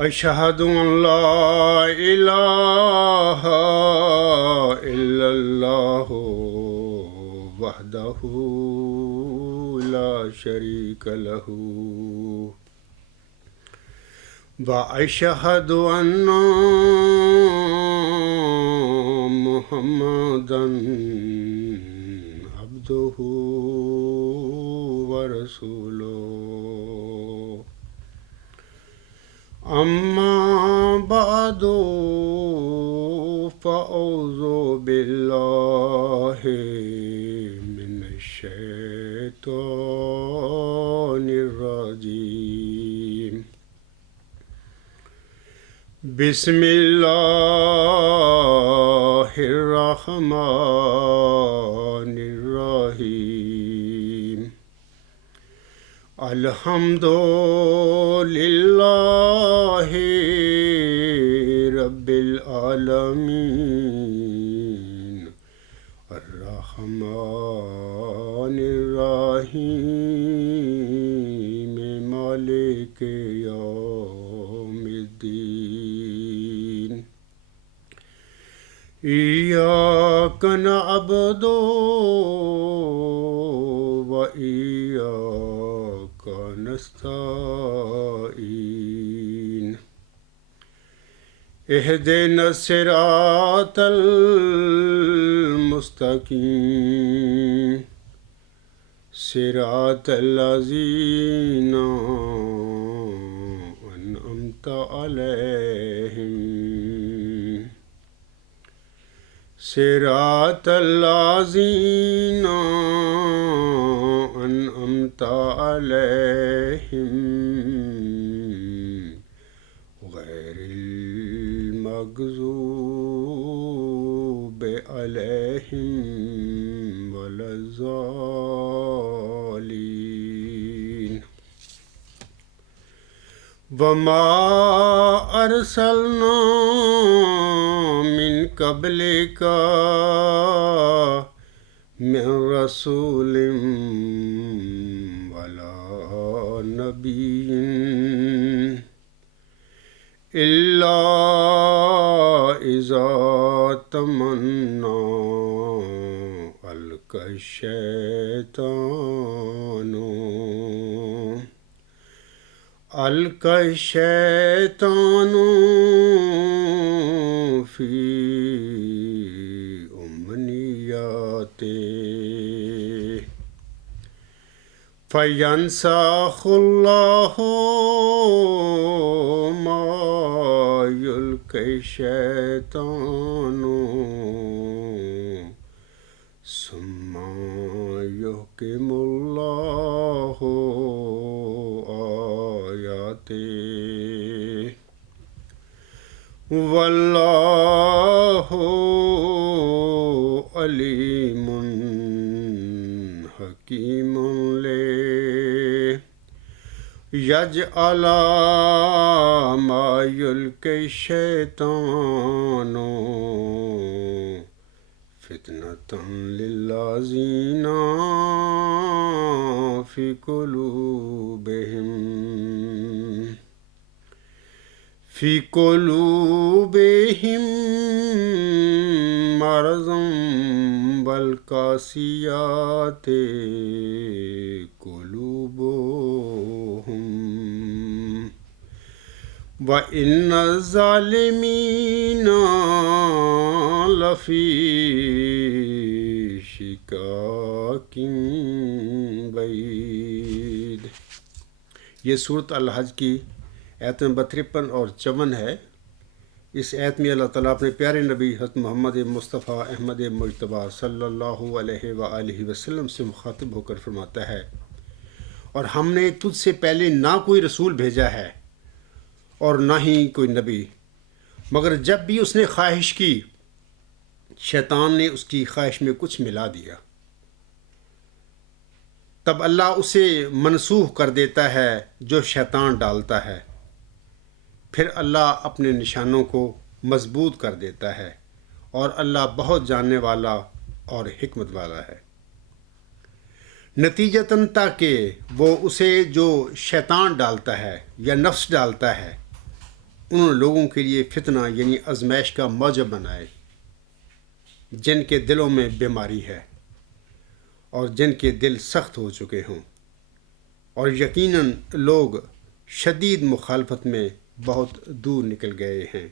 أشهد أن لا إله إلا الله وحده لا شريك له وأشهد أن محمدا عبده ورسوله أما بعد فأعوذ بالله من الشيطان الرجيم بسم الله الرحمن الرحيم الحمد لله رب العالمين الرحمن الرحيم مالك يوم الدين إياك نعبد وإياك نستعين اهدنا الصراط المستقيم صراط الذين أنعمت عليهم صراط الذين أنعمت عليهم غير المغضوب عليهم ولا الضالين وما أرسلنا من قبلك من رسول ولا نبي إلا إذا تمنى ألقى الشيطان في أمنياته فينسخ الله ما يلقي الشيطان ثم يحكم الله آياته والله عليم حكيم يجعل ما يلقي الشيطان فتنة للذين في قلوبهم مرض والقاسيات قلوبهم وإن الظالمين لفی شقاق بعید۔ یہ صورت الحج کی آیت نمبر 53 اور 54 ہے۔ اس آیت میں اللہ تعالیٰ اپنے پیارے نبی حضرت محمد مصطفیٰ احمد مجتبیٰ صلی اللہ علیہ وآلہ وسلم سے مخاطب ہو کر فرماتا ہے، اور ہم نے تجھ سے پہلے نہ کوئی رسول بھیجا ہے اور نہ ہی کوئی نبی، مگر جب بھی اس نے خواہش کی شیطان نے اس کی خواہش میں کچھ ملا دیا، تب اللہ اسے منسوخ کر دیتا ہے جو شیطان ڈالتا ہے، پھر اللہ اپنے نشانوں کو مضبوط کر دیتا ہے، اور اللہ بہت جاننے والا اور حکمت والا ہے۔ نتیجتاً تاکہ وہ اسے جو شیطان ڈالتا ہے یا نفس ڈالتا ہے ان لوگوں کے لیے فتنہ یعنی آزمائش کا موجب بنائے جن کے دلوں میں بیماری ہے اور جن کے دل سخت ہو چکے ہوں، اور یقیناً لوگ شدید مخالفت میں بہت دور نکل گئے ہیں۔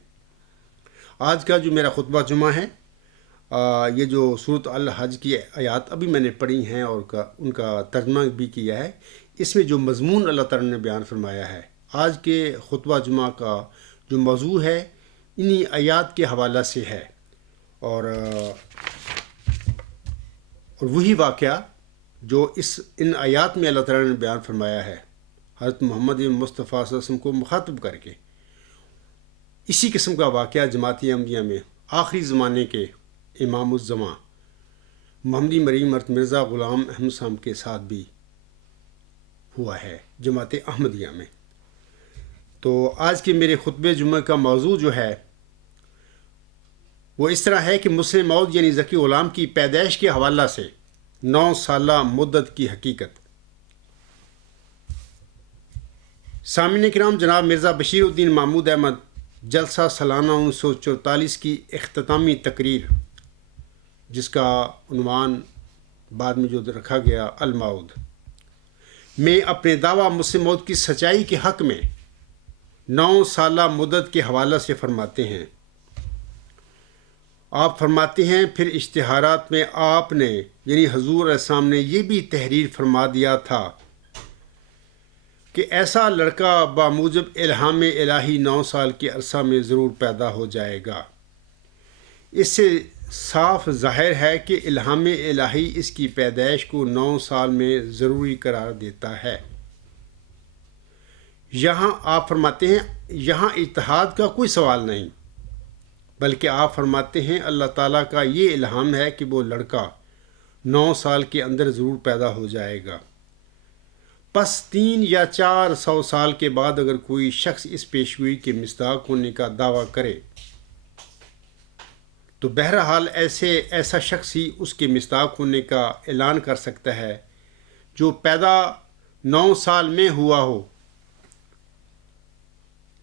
آج کا جو میرا خطبہ جمعہ ہے، یہ جو سورۃ الحج کی آیات ابھی میں نے پڑھی ہیں اور ان کا ترجمہ بھی کیا ہے، اس میں جو مضمون اللہ تعالیٰ نے بیان فرمایا ہے، آج کے خطبہ جمعہ کا جو موضوع ہے انہی آیات کے حوالہ سے ہے، اور وہی واقعہ جو ان آیات میں اللہ تعالیٰ نے بیان فرمایا ہے حضرت محمد مصطفیٰ صلی اللہ علیہ وسلم کو مخاطب کر کے، اسی قسم کا واقعہ جماعت احمدیہ میں آخری زمانے کے امام الزماں محمدی مریم حضرت مرزا غلام احمد صاحب کے ساتھ بھی ہوا ہے جماعت احمدیہ میں۔ تو آج کے میرے خطبہ جمعہ کا موضوع جو ہے وہ اس طرح ہے کہ مسلم موعود یعنی ذکی غلام کی پیدائش کے حوالہ سے 9 سالہ مدت کی حقیقت۔ سامعین کرام، جناب مرزا بشیر الدین محمود احمد جلسہ سالانہ 1944 کی اختتامی تقریر، جس کا عنوان بعد میں جو رکھا گیا الموعود، میں اپنے دعویٰ مسلم موعود کی سچائی کے حق میں 9 سالہ مدت کے حوالہ سے فرماتے ہیں۔ آپ فرماتے ہیں، پھر اشتہارات میں آپ نے یعنی حضور علیہ السلام نے یہ بھی تحریر فرما دیا تھا کہ ایسا لڑکا بموجب الہام الہی 9 سال کے عرصہ میں ضرور پیدا ہو جائے گا۔ اس سے صاف ظاہر ہے کہ الہام الہی اس کی پیدائش کو 9 سال میں ضروری قرار دیتا ہے۔ یہاں آپ فرماتے ہیں، یہاں اجتہاد کا کوئی سوال نہیں، بلکہ آپ فرماتے ہیں اللہ تعالیٰ کا یہ الہام ہے کہ وہ لڑکا 9 سال کے اندر ضرور پیدا ہو جائے گا۔ پس 300 یا 400 سال کے بعد اگر کوئی شخص اس پیشگوئی کے مصداق ہونے کا دعویٰ کرے تو بہرحال ایسا شخص ہی اس کے مصداق ہونے کا اعلان کر سکتا ہے جو پیدا 9 سال میں ہوا ہو،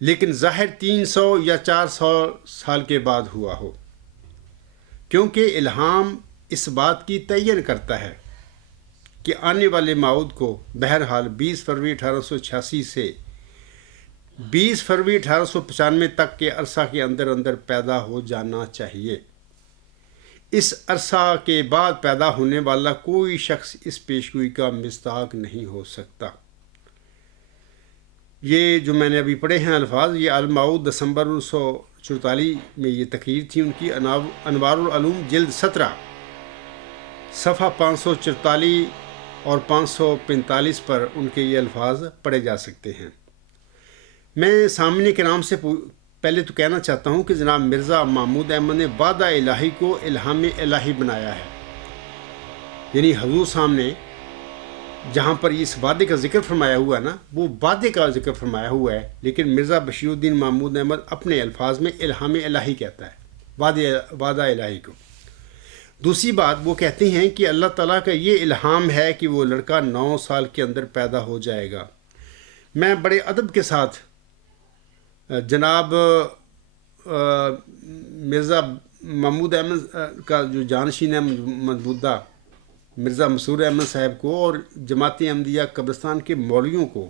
لیکن ظاہر 300 یا 400 سال کے بعد ہوا ہو، کیونکہ الہام اس بات کی تعین کرتا ہے کہ آنے والے موعود کو بہرحال 20 فروری 1886 سے 20 فروری 1895 تک کے عرصہ کے اندر پیدا ہو جانا چاہیے۔ اس عرصہ کے بعد پیدا ہونے والا کوئی شخص اس پیشگوئی کا مصداق نہیں ہو سکتا۔ یہ جو میں نے ابھی پڑھے ہیں الفاظ، یہ الموعود دسمبر 1944 میں یہ تقریر تھی ان کی، انوار العلوم جلد 17 صفحہ 544 اور 545 پر ان کے یہ الفاظ پڑھے جا سکتے ہیں۔ میں سامعین کرام سے پہلے تو کہنا چاہتا ہوں کہ جناب مرزا محمود احمد نے وعدہ الہی کو الہام الہی بنایا ہے، یعنی حضور صاحب نے جہاں پر اس وعدے کا ذکر فرمایا ہوا ہے نا، وہ وعدے کا ذکر فرمایا ہوا ہے، لیکن مرزا بشیر الدین محمود احمد اپنے الفاظ میں الہام الہی کہتا ہے، وعدہ الہی کو۔ دوسری بات وہ کہتے ہیں کہ اللہ تعالیٰ کا یہ الہام ہے کہ وہ لڑکا 9 سال کے اندر پیدا ہو جائے گا۔ میں بڑے ادب کے ساتھ جناب مرزا محمود احمد کا جو جانشین ہے مدبودہ مرزا مسرور احمد صاحب کو اور جماعت احمدیہ قبرستان کے مولویوں کو،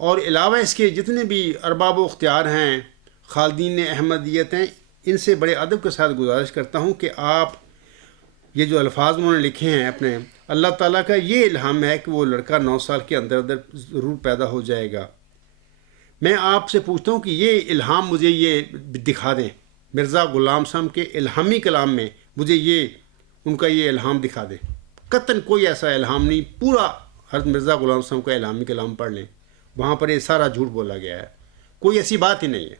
اور علاوہ اس کے جتنے بھی ارباب و اختیار ہیں، خالدین احمدیت ہیں، ان سے بڑے ادب کے ساتھ گزارش کرتا ہوں کہ آپ یہ جو الفاظ انہوں نے لکھے ہیں اپنے، اللہ تعالیٰ کا یہ الہام ہے کہ وہ لڑکا 9 سال کے اندر ضرور پیدا ہو جائے گا۔ میں آپ سے پوچھتا ہوں کہ یہ الہام مجھے یہ دکھا دیں، مرزا غلام صاحب کے الہامی کلام میں مجھے یہ ان کا یہ الہام دکھا دیں۔ قطعاً کوئی ایسا الہام نہیں، پورا حضرت مرزا غلام صاحب کا الہامی کلام پڑھ لیں، وہاں پر یہ سارا جھوٹ بولا گیا ہے، کوئی ایسی بات ہی نہیں ہے۔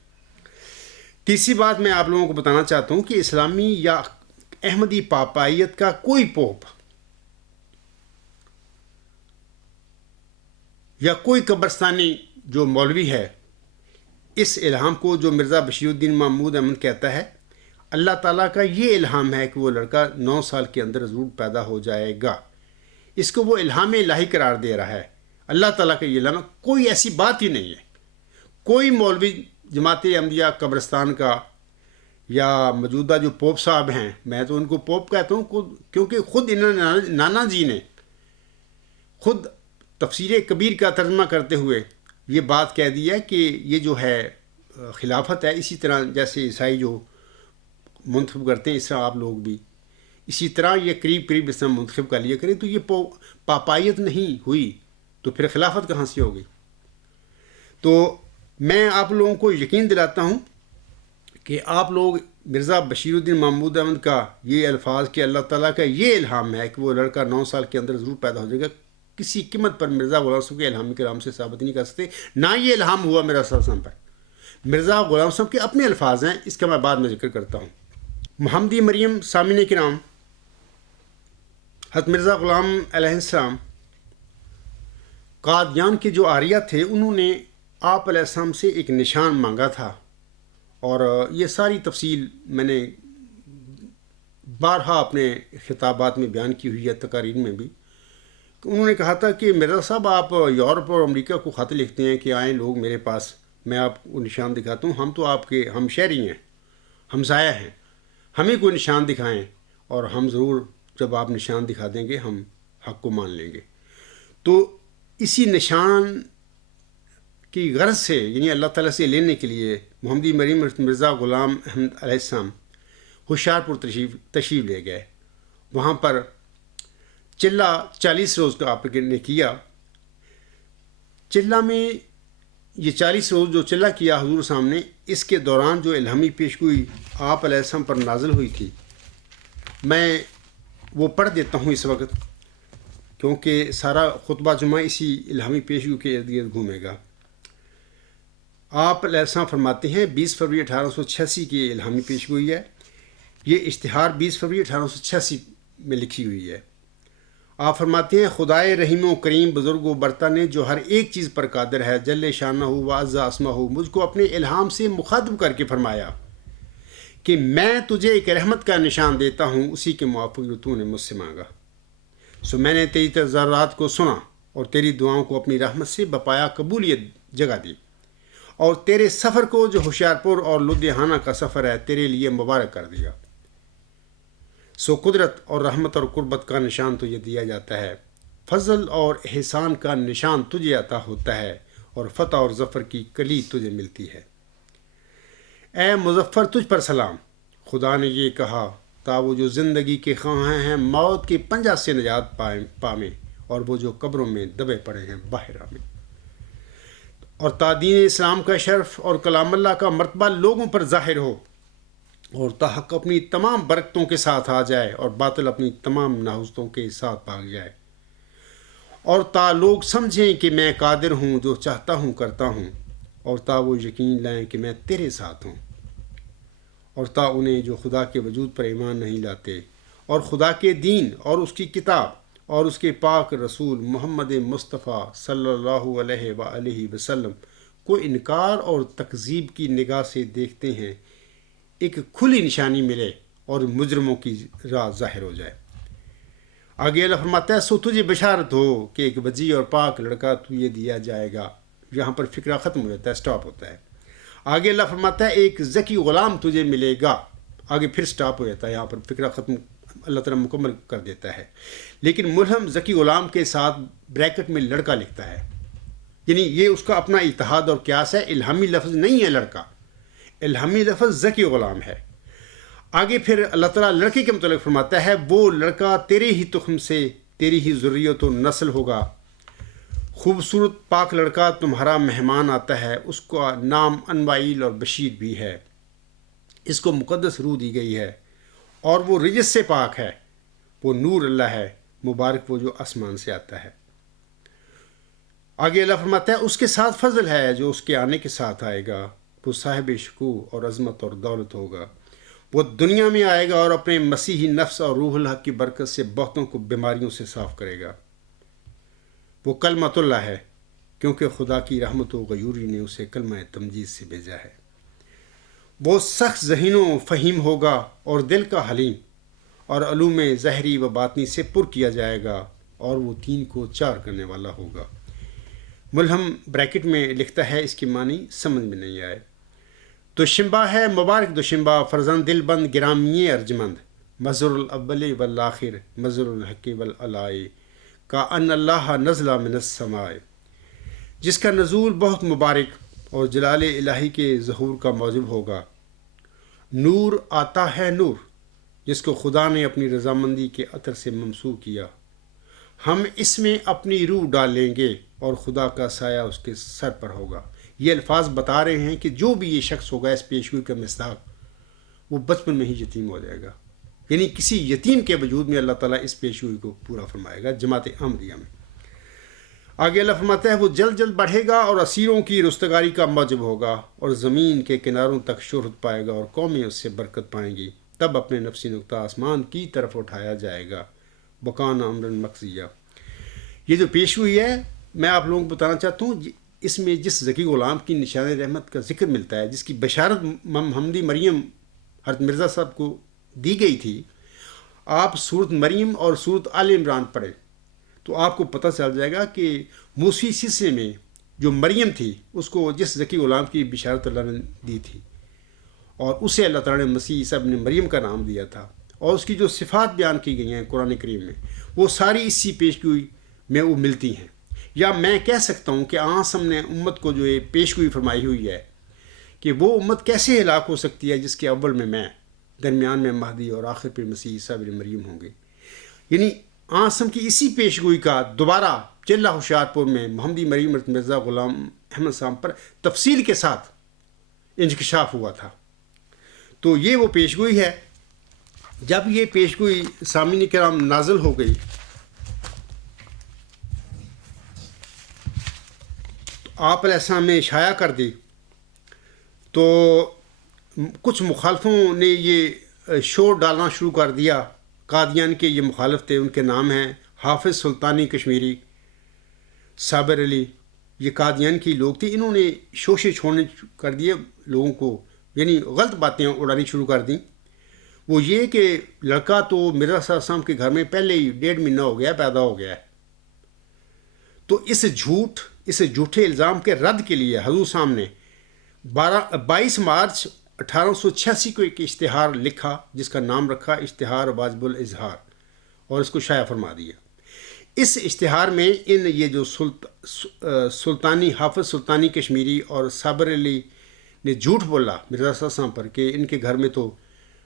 تیسری بات میں آپ لوگوں کو بتانا چاہتا ہوں کہ اسلامی یا احمدی پاپائیت کا کوئی پوپ یا کوئی قبرستانی جو مولوی ہے اس الہام کو جو مرزا بشیر الدین محمود احمد کہتا ہے اللہ تعالیٰ کا یہ الہام ہے کہ وہ لڑکا 9 سال کے اندر ضرور پیدا ہو جائے گا، اس کو وہ الہام الہی قرار دے رہا ہے، اللہ تعالیٰ کا یہ الہام، کوئی ایسی بات ہی نہیں ہے۔ کوئی مولوی جماعت احمدیہ قبرستان کا یا موجودہ جو پوپ صاحب ہیں، میں تو ان کو پوپ کہتا ہوں کیونکہ خود انہوں نے نانا جی نے خود تفسیر کبیر کا ترجمہ کرتے ہوئے یہ بات کہہ دی ہے کہ یہ جو ہے خلافت ہے، اسی طرح جیسے عیسائی جو منتخب کرتے ہیں اس طرح آپ لوگ بھی اسی طرح یہ قریب اس طرح منتخب کر لیا کریں، تو یہ پاپائیت نہیں ہوئی تو پھر خلافت کہاں سے ہوگی؟ تو میں آپ لوگوں کو یقین دلاتا ہوں کہ آپ لوگ مرزا بشیر الدین محمود احمد کا یہ الفاظ کہ اللہ تعالیٰ کا یہ الہام ہے کہ وہ لڑکا 9 سال کے اندر ضرور پیدا ہو جائے گا، کسی قیمت پر مرزا غلام صاحب کے الہامی کلام سے ثابت نہیں کر سکتے، نہ یہ الہام ہوا مرزا صاحب صاحب پر۔ مرزا غلام صاحب کے اپنے الفاظ ہیں، اس کا میں بعد میں ذکر کرتا ہوں۔ محمدی مریم سامعین کرام، حضرت مرزا غلام علیہ السلام قادیان کے جو آریہ تھے، انہوں نے آپ علیہ السلام سے ایک نشان مانگا تھا، اور یہ ساری تفصیل میں نے بارہا اپنے خطابات میں بیان کی ہوئی ہے، تقاریر میں بھی۔ انہوں نے کہا تھا کہ مرزا صاحب آپ یورپ اور امریکہ کو خط لکھتے ہیں کہ آئیں لوگ میرے پاس، میں آپ کو نشان دکھاتا ہوں، ہم تو آپ کے ہم شہری ہیں، ہمسایہ ہیں، ہمیں کوئی نشان دکھائیں اور ہم ضرور جب آپ نشان دکھا دیں گے ہم حق کو مان لیں گے۔ تو اسی نشان کی غرض سے، یعنی اللہ تعالیٰ سے لینے کے لیے، محمدی مریم مرزا غلام احمد علیہ السلام ہوشیارپور تشریف لے گئے۔ وہاں پر چلہ 40 روز کا آپ نے کیا۔ چلہ میں یہ 40 روز جو چلہ کیا حضور سامنے، اس کے دوران جو الہامی پیشگوئی آپ علیہ السلام پر نازل ہوئی تھی، میں وہ پڑھ دیتا ہوں اس وقت، کیونکہ سارا خطبہ جمعہ اسی الہامی پیشگوئی کے ارد گرد گھومے گا۔ آپ علیہ السلام فرماتے ہیں 20 فروری 1886 کی الہامی پیشگوئی ہے، یہ اشتہار 20 فروری 1886 میں لکھی ہوئی ہے۔ آپ فرماتے ہیں خدائے رحیم و کریم بزرگ و برتر نے جو ہر ایک چیز پر قادر ہے، جل شانہ و عز اسمہ، مجھ کو اپنے الہام سے مخاطب کر کے فرمایا کہ میں تجھے ایک رحمت کا نشان دیتا ہوں، اسی کے موافق جو تو نے مجھ سے مانگا۔ سو میں نے تیری تضرعات کو سنا اور تیری دعاؤں کو اپنی رحمت سے بپایا قبولیت جگہ دی، اور تیرے سفر کو جو ہوشیارپور اور لدھیانہ کا سفر ہے تیرے لیے مبارک کر دیا۔ سو قدرت اور رحمت اور قربت کا نشان تجھے دیا جاتا ہے، فضل اور احسان کا نشان تجھے عطا ہوتا ہے، اور فتح اور ظفر کی کلید تجھے ملتی ہے۔ اے مظفر تجھ پر سلام، خدا نے یہ کہا تا وہ جو زندگی کے خواہاں ہیں موت کے پنجہ سے نجات پامیں، اور وہ جو قبروں میں دبے پڑے ہیں باہر آمیں۔ اور تا دین اسلام کا شرف اور کلام اللہ کا مرتبہ لوگوں پر ظاہر ہو، اور تا حق اپنی تمام برکتوں کے ساتھ آ جائے اور باطل اپنی تمام نحوستوں کے ساتھ بھاگ جائے، اور تا لوگ سمجھیں کہ میں قادر ہوں، جو چاہتا ہوں کرتا ہوں، اور تا وہ یقین لائیں کہ میں تیرے ساتھ ہوں، اور تا انہیں جو خدا کے وجود پر ایمان نہیں لاتے اور خدا کے دین اور اس کی کتاب اور اس کے پاک رسول محمد مصطفیٰ صلی اللہ علیہ وآلہ وسلم کو انکار اور تکذیب کی نگاہ سے دیکھتے ہیں، ایک کھلی نشانی ملے اور مجرموں کی راہ ظاہر ہو جائے۔ آگے اللہ فرماتا ہے سو تجھے بشارت ہو کہ ایک وجیح اور پاک لڑکا تجھے دیا جائے گا۔ یہاں پر فقرہ ختم ہو جاتا ہے، سٹاپ ہوتا ہے۔ آگے اللہ فرماتا ہے ایک ذکی غلام تجھے ملے گا، آگے پھر سٹاپ ہو جاتا ہے، یہاں پر فقرہ ختم اللہ تعالیٰ مکمل کر دیتا ہے، لیکن ملہم ذکی غلام کے ساتھ بریکٹ میں لڑکا لکھتا ہے، یعنی یہ اس کا اپنا اتحاد اور قیاس ہے، الہامی لفظ نہیں ہے لڑکا، الہامی لفظ ذکی غلام ہے۔ آگے پھر اللہ تعالیٰ لڑکے کے متعلق فرماتا ہے وہ لڑکا تیرے ہی تخم سے تیری ہی ذریت و نسل ہوگا، خوبصورت پاک لڑکا تمہارا مہمان آتا ہے، اس کا نام انوائیل اور بشیر بھی ہے، اس کو مقدس روح دی گئی ہے، اور وہ رجس سے پاک ہے، وہ نور اللہ ہے، مبارک وہ جو آسمان سے آتا ہے۔ آگے اللہ فرماتا ہے اس کے ساتھ فضل ہے جو اس کے آنے کے ساتھ آئے گا، وہ صاحب شکوہ اور عظمت اور دولت ہوگا، وہ دنیا میں آئے گا اور اپنے مسیحی نفس اور روح الحق کی برکت سے بہتوں کو بیماریوں سے صاف کرے گا۔ وہ کلمۃ اللہ ہے کیونکہ خدا کی رحمت و غیوری نے اسے کلمہ تمجید سے بھیجا ہے۔ وہ سخت ذہین و فہیم ہوگا اور دل کا حلیم، اور علوم ظاہری و باطنی سے پر کیا جائے گا، اور وہ 3 کو 4 کرنے والا ہوگا۔ ملہم بریکٹ میں لکھتا ہے اس کی معنی سمجھ میں نہیں آئے۔ دوشنبہ ہے مبارک دوشنبہ فرزند دل بند گرامی ارجمند مظہر الاول والآخر مظہر الحق والعلائی کا ان اللہ نزلہ من السماء، جس کا نزول بہت مبارک اور جلال الہی کے ظہور کا موجب ہوگا۔ نور آتا ہے نور، جس کو خدا نے اپنی رضامندی کے عطر سے ممسوح کیا۔ ہم اس میں اپنی روح ڈالیں گے اور خدا کا سایہ اس کے سر پر ہوگا۔ یہ الفاظ بتا رہے ہیں کہ جو بھی یہ شخص ہوگا اس پیشگوئی کا مصداق، وہ بچپن میں ہی یتیم ہو جائے گا، یعنی کسی یتیم کے وجود میں اللہ تعالیٰ اس پیشگوئی کو پورا فرمائے گا جماعت احمدیہ میں۔ آگے اللہ فرماتا ہے وہ جلد جلد بڑھے گا اور اسیروں کی رستگاری کا موجب ہوگا اور زمین کے کناروں تک شہرت پائے گا اور قومیں اس سے برکت پائیں گی۔ تب اپنے نفسی نقطہ آسمان کی طرف اٹھایا جائے گا، بکان امرن مقضیہ۔ یہ جو پیشگوئی ہے میں آپ لوگوں کو بتانا چاہتا ہوں، اس میں جس ذکی غلام کی نشان رحمت کا ذکر ملتا ہے، جس کی بشارت محمدی مریم حضرت مرزا صاحب کو دی گئی تھی، آپ صورت مریم اور صورت آل عمران پڑھیں تو آپ کو پتہ چل جائے گا کہ موسیقی سلسلے میں جو مریم تھی اس کو جس ذکی غلام کی بشارت اللہ نے دی تھی اور اسے اللہ تعالیٰ نے مسیح عیسیٰ ابن مریم کا نام دیا تھا، اور اس کی جو صفات بیان کی گئی ہیں قرآن کریم میں، وہ ساری اسی پیشگوئی میں وہ ملتی ہیں۔ یا میں کہہ سکتا ہوں کہ آسم نے امت کو جو یہ پیشگوئی فرمائی ہوئی ہے کہ وہ امت کیسے ہلاک ہو سکتی ہے جس کے اول میں درمیان میں مہدی اور آخر پہ مسیح عیسیٰ ابن مریم ہوں گے۔ یعنی آسم کی اسی پیشگوئی کا دوبارہ چلہ ہوشیار پور میں محمدی مریم حضرت مرزا غلام احمد صاحب پر تفصیل کے ساتھ انکشاف ہوا تھا۔ تو یہ وہ پیشگوئی ہے۔ جب یہ پیشگوئی سامعین کرام نازل ہو گئی تو آپ علیہ السلام نے شائع کر دی، تو کچھ مخالفوں نے یہ شور ڈالنا شروع کر دیا۔ قادیان کے یہ مخالف تھے، ان کے نام ہیں حافظ سلطانی کشمیری، صابر علی، یہ قادیان کی لوگ تھے۔ انہوں نے شوشے چھوڑنے کر دیے لوگوں کو، یعنی غلط باتیں اڑانی شروع کر دیں۔ وہ یہ کہ لڑکا تو مرزا صاحب صاحب کے گھر میں پہلے ہی 1.5 مہینہ ہو گیا پیدا ہو گیا ہے، تو اس جھوٹے الزام کے رد کے لیے حضور صاحب نے 22 مارچ 1886 کو ایک اشتہار لکھا جس کا نام رکھا اشتہار واجب الاظہار، اور اس کو شائع فرما دیا۔ اس اشتہار میں یہ جو سلطانی حافظ سلطانی کشمیری اور صابر علی نے جھوٹ بولا مرزا صاحب پر کہ ان کے گھر میں تو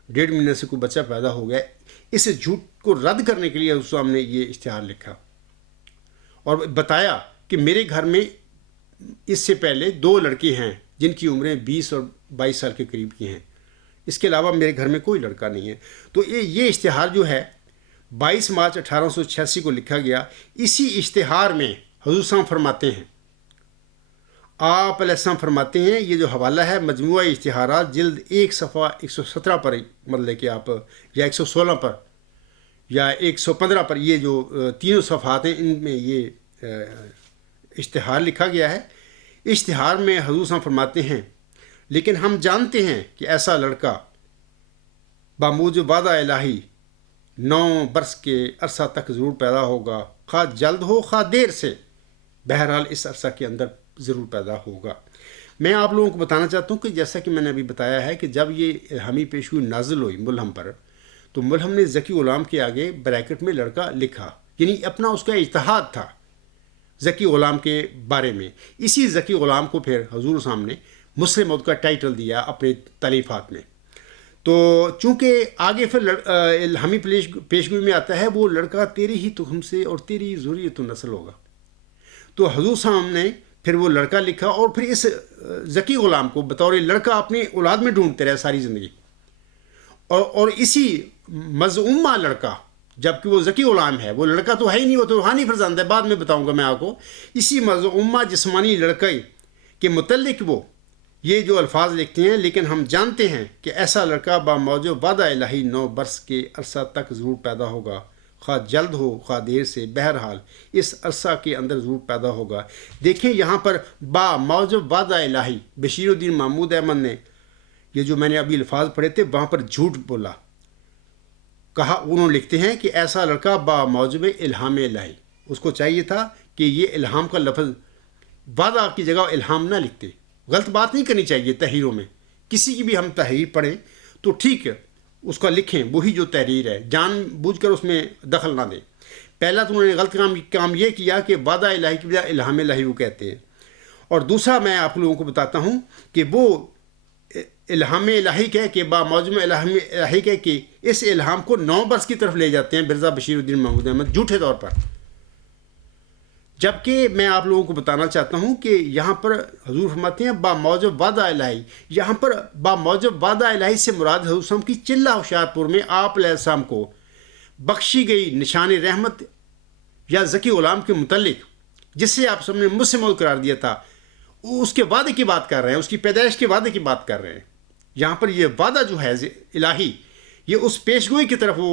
1.5 مہینے سے کوئی بچہ پیدا ہو گیا، اس جھوٹ کو رد کرنے کے لیے حضور صاحب نے یہ اشتہار لکھا اور بتایا کہ میرے گھر میں اس سے پہلے 2 لڑکے ہیں جن کی عمریں 20 اور 22 سال کے قریب کی ہیں، اس کے علاوہ میرے گھر میں کوئی لڑکا نہیں ہے۔ تو یہ اشتہار جو ہے 22 مارچ 1886 کو لکھا گیا۔ اسی اشتہار میں حضور صاحب فرماتے ہیں، آپ علیہ السلام فرماتے ہیں، یہ جو حوالہ ہے مجموعہ اشتہارات جلد 1 صفحہ 117 پر، مطلب کہ آپ یا 116 پر یا 115 پر، یہ جو 3 صفحات ہیں ان میں یہ اشتہار لکھا گیا ہے۔ اشتہار میں حضور صاحب فرماتے ہیں لیکن ہم جانتے ہیں کہ ایسا لڑکا باموجب وعدہ الہی 9 برس کے عرصہ تک ضرور پیدا ہوگا، خواہ جلد ہو خواہ دیر سے، بہرحال اس عرصہ کے اندر ضرور پیدا ہوگا۔ میں آپ لوگوں کو بتانا چاہتا ہوں کہ جیسا کہ میں نے ابھی بتایا ہے کہ جب یہ الہامی پیشگوئی نازل ہوئی ملہم پر، تو ملہم نے ذکی غلام کے آگے بریکٹ میں لڑکا لکھا، یعنی اپنا اس کا اجتہاد تھا ذکی غلام کے بارے میں۔ اسی ذکی غلام کو پھر حضور صاحب نے مسلم موعود کا ٹائٹل دیا اپنے تالیفات میں۔ تو چونکہ آگے پھر الہامی پیشگوئی میں آتا ہے وہ لڑکا تیری ہی تخم سے اور تیری ذریت النسل ہوگا، تو حضور صاحب نے پھر وہ لڑکا لکھا اور پھر اس ذکی غلام کو بطور لڑکا اپنی اولاد میں ڈھونڈتے رہے ساری زندگی، اور اسی مزعومہ لڑکا، جبکہ وہ ذکی غلام ہے، وہ لڑکا تو ہے ہی نہیں، وہ تو روحانی فرزند ہے، بعد میں بتاؤں گا میں آپ کو۔ اسی مزعومہ جسمانی لڑکے کے متعلق وہ یہ جو الفاظ لکھتے ہیں، لیکن ہم جانتے ہیں کہ ایسا لڑکا باموجب وعدہ الہی 9 برس کے عرصہ تک ضرور پیدا ہوگا، خواہ جلد ہو خواہ دیر سے، بہرحال اس عرصہ کے اندر ضرور پیدا ہوگا۔ دیکھیں یہاں پر باموجب وعدہ الہی، بشیر الدین محمود احمد نے یہ جو میں نے ابھی الفاظ پڑھے تھے وہاں پر جھوٹ بولا، کہا، انہوں لکھتے ہیں کہ ایسا لڑکا باموجب الہام الہی، اس کو چاہیے تھا کہ یہ الہام کا لفظ وعدہ کی جگہ الہام نہ لکھتے۔ غلط بات نہیں کرنی چاہیے تحریروں میں کسی کی بھی ہم تحریر پڑھیں تو ٹھیک ہے اس کا لکھیں وہی جو تحریر ہے، جان بوجھ کر اس میں دخل نہ دیں۔ پہلا تو انہوں نے غلط کام یہ کیا کہ وعدہ الہی کی بجائے الہام الہی وہ کہتے ہیں، اور دوسرا میں آپ لوگوں کو بتاتا ہوں کہ وہ الہام الہی کہہ کے موجم الہام الہی کہہ کے اس الہام کو 9 برس کی طرف لے جاتے ہیں مرزا بشیر الدین محمود احمد جھوٹے طور پر، جبکہ میں آپ لوگوں کو بتانا چاہتا ہوں کہ یہاں پر حضور فرماتے ہیں موجب وعدہ الہی، یہاں پر موجب وعدہ الہی سے مراد حضور صلی اللہ علیہ وسلم کی چلہ ہوشیارپور میں آپ علیہ السلام کو بخشی گئی نشان رحمت یا ذکی غلام کے متعلق جس سے آپ سب نے مجھ سے موت قرار دیا تھا، اس کے وعدے کی بات کر رہے ہیں، اس کی پیدائش کے وعدے کی بات کر رہے ہیں۔ یہاں پر یہ وعدہ جو ہے الہی، یہ اس پیشگوئی کی طرف وہ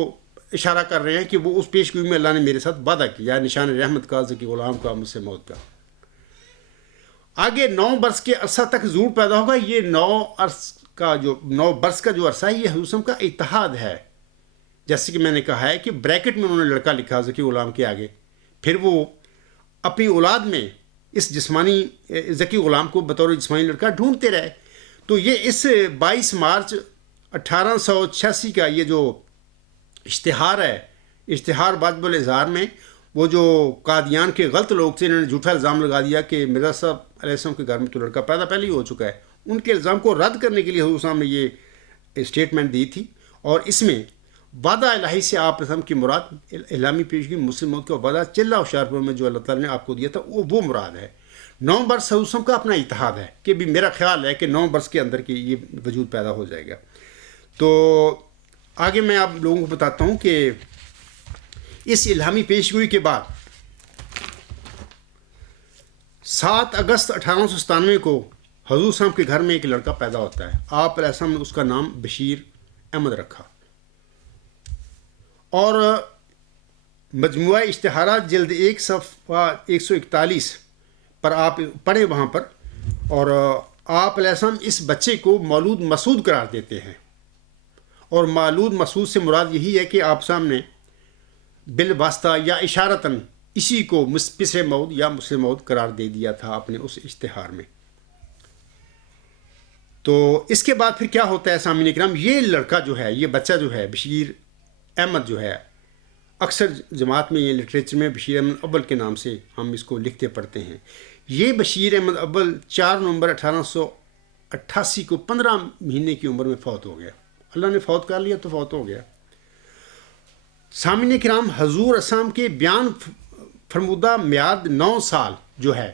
اشارہ کر رہے ہیں کہ وہ اس پیشگوئی میں اللہ نے میرے ساتھ وعدہ کیا، نشان رحمت کا، ذکی غلام کا، مجھ سے موت کا۔ آگے 9 برس کے عرصہ تک ظہور پیدا ہوگا۔ یہ 9 برس کا جو عرصہ ہے یہ حضور کا اتحاد ہے، جیسے کہ میں نے کہا ہے کہ بریکٹ میں انہوں نے لڑکا لکھا ذکی غلام کے آگے، پھر وہ اپنی اولاد میں اس جسمانی ذکی غلام کو بطور جسمانی لڑکا ڈھونڈتے رہے۔ تو یہ اس 22 مارچ 1886 کا یہ جو اشتہار ہے، اشتہار واجب الاظہار میں وہ جو قادیان کے غلط لوگ تھے انہوں نے جھوٹا الزام لگا دیا کہ مرزا صاحب علیہ السلام کے گھر میں تو لڑکا پیدا پہلے ہی ہو چکا ہے، ان کے الزام کو رد کرنے کے لیے حضور صاحب نے یہ اسٹیٹمنٹ دی تھی، اور اس میں وعدہ الہی سے آپ رسم کی مراد الہامی پیشگی مسلم موت کا وعدہ چلہ ہوشیارپور میں جو اللہ تعالیٰ نے آپ کو دیا تھا وہ مراد ہے۔ 9 برس حضور صاحب کا اپنا اتحاد ہے کہ بھی میرا خیال ہے کہ 9 برس کے اندر کی یہ وجود پیدا ہو جائے گا۔ تو آگے میں آپ لوگوں کو بتاتا ہوں کہ اس الہامی پیشگوئی کے بعد 7 اگست 1897 کو حضور صاحب کے گھر میں ایک لڑکا پیدا ہوتا ہے۔ آپ علیہ السلام نے اس کا نام بشیر احمد رکھا، اور مجموعہ اشتہارات جلد 1 صفحہ 141 پر آپ پڑھیں وہاں پر، اور آپ علیہ السلام اس بچے کو مولود مسعود قرار دیتے ہیں، اور مولود مسعود سے مراد یہی ہے کہ آپ سامنے بالواسطہ یا اشارتاً اسی کو پسر موعود یا مسلم موعود قرار دے دیا تھا اپنے اس اشتہار میں۔ تو اس کے بعد پھر کیا ہوتا ہے سامعین کرام، یہ لڑکا جو ہے، یہ بچہ جو ہے بشیر احمد جو ہے، اکثر جماعت میں یہ لٹریچر میں بشیر احمد اول کے نام سے ہم اس کو لکھتے پڑھتے ہیں۔ یہ بشیر احمد اول 4 نومبر 1888 کو 15 مہینے کی عمر میں فوت ہو گیا۔ اللہ نے فوت کر لیا تو فوت ہو گیا۔ سامعین کرام، حضور اسلام کے بیان فرمودہ میعاد 9 سال جو ہے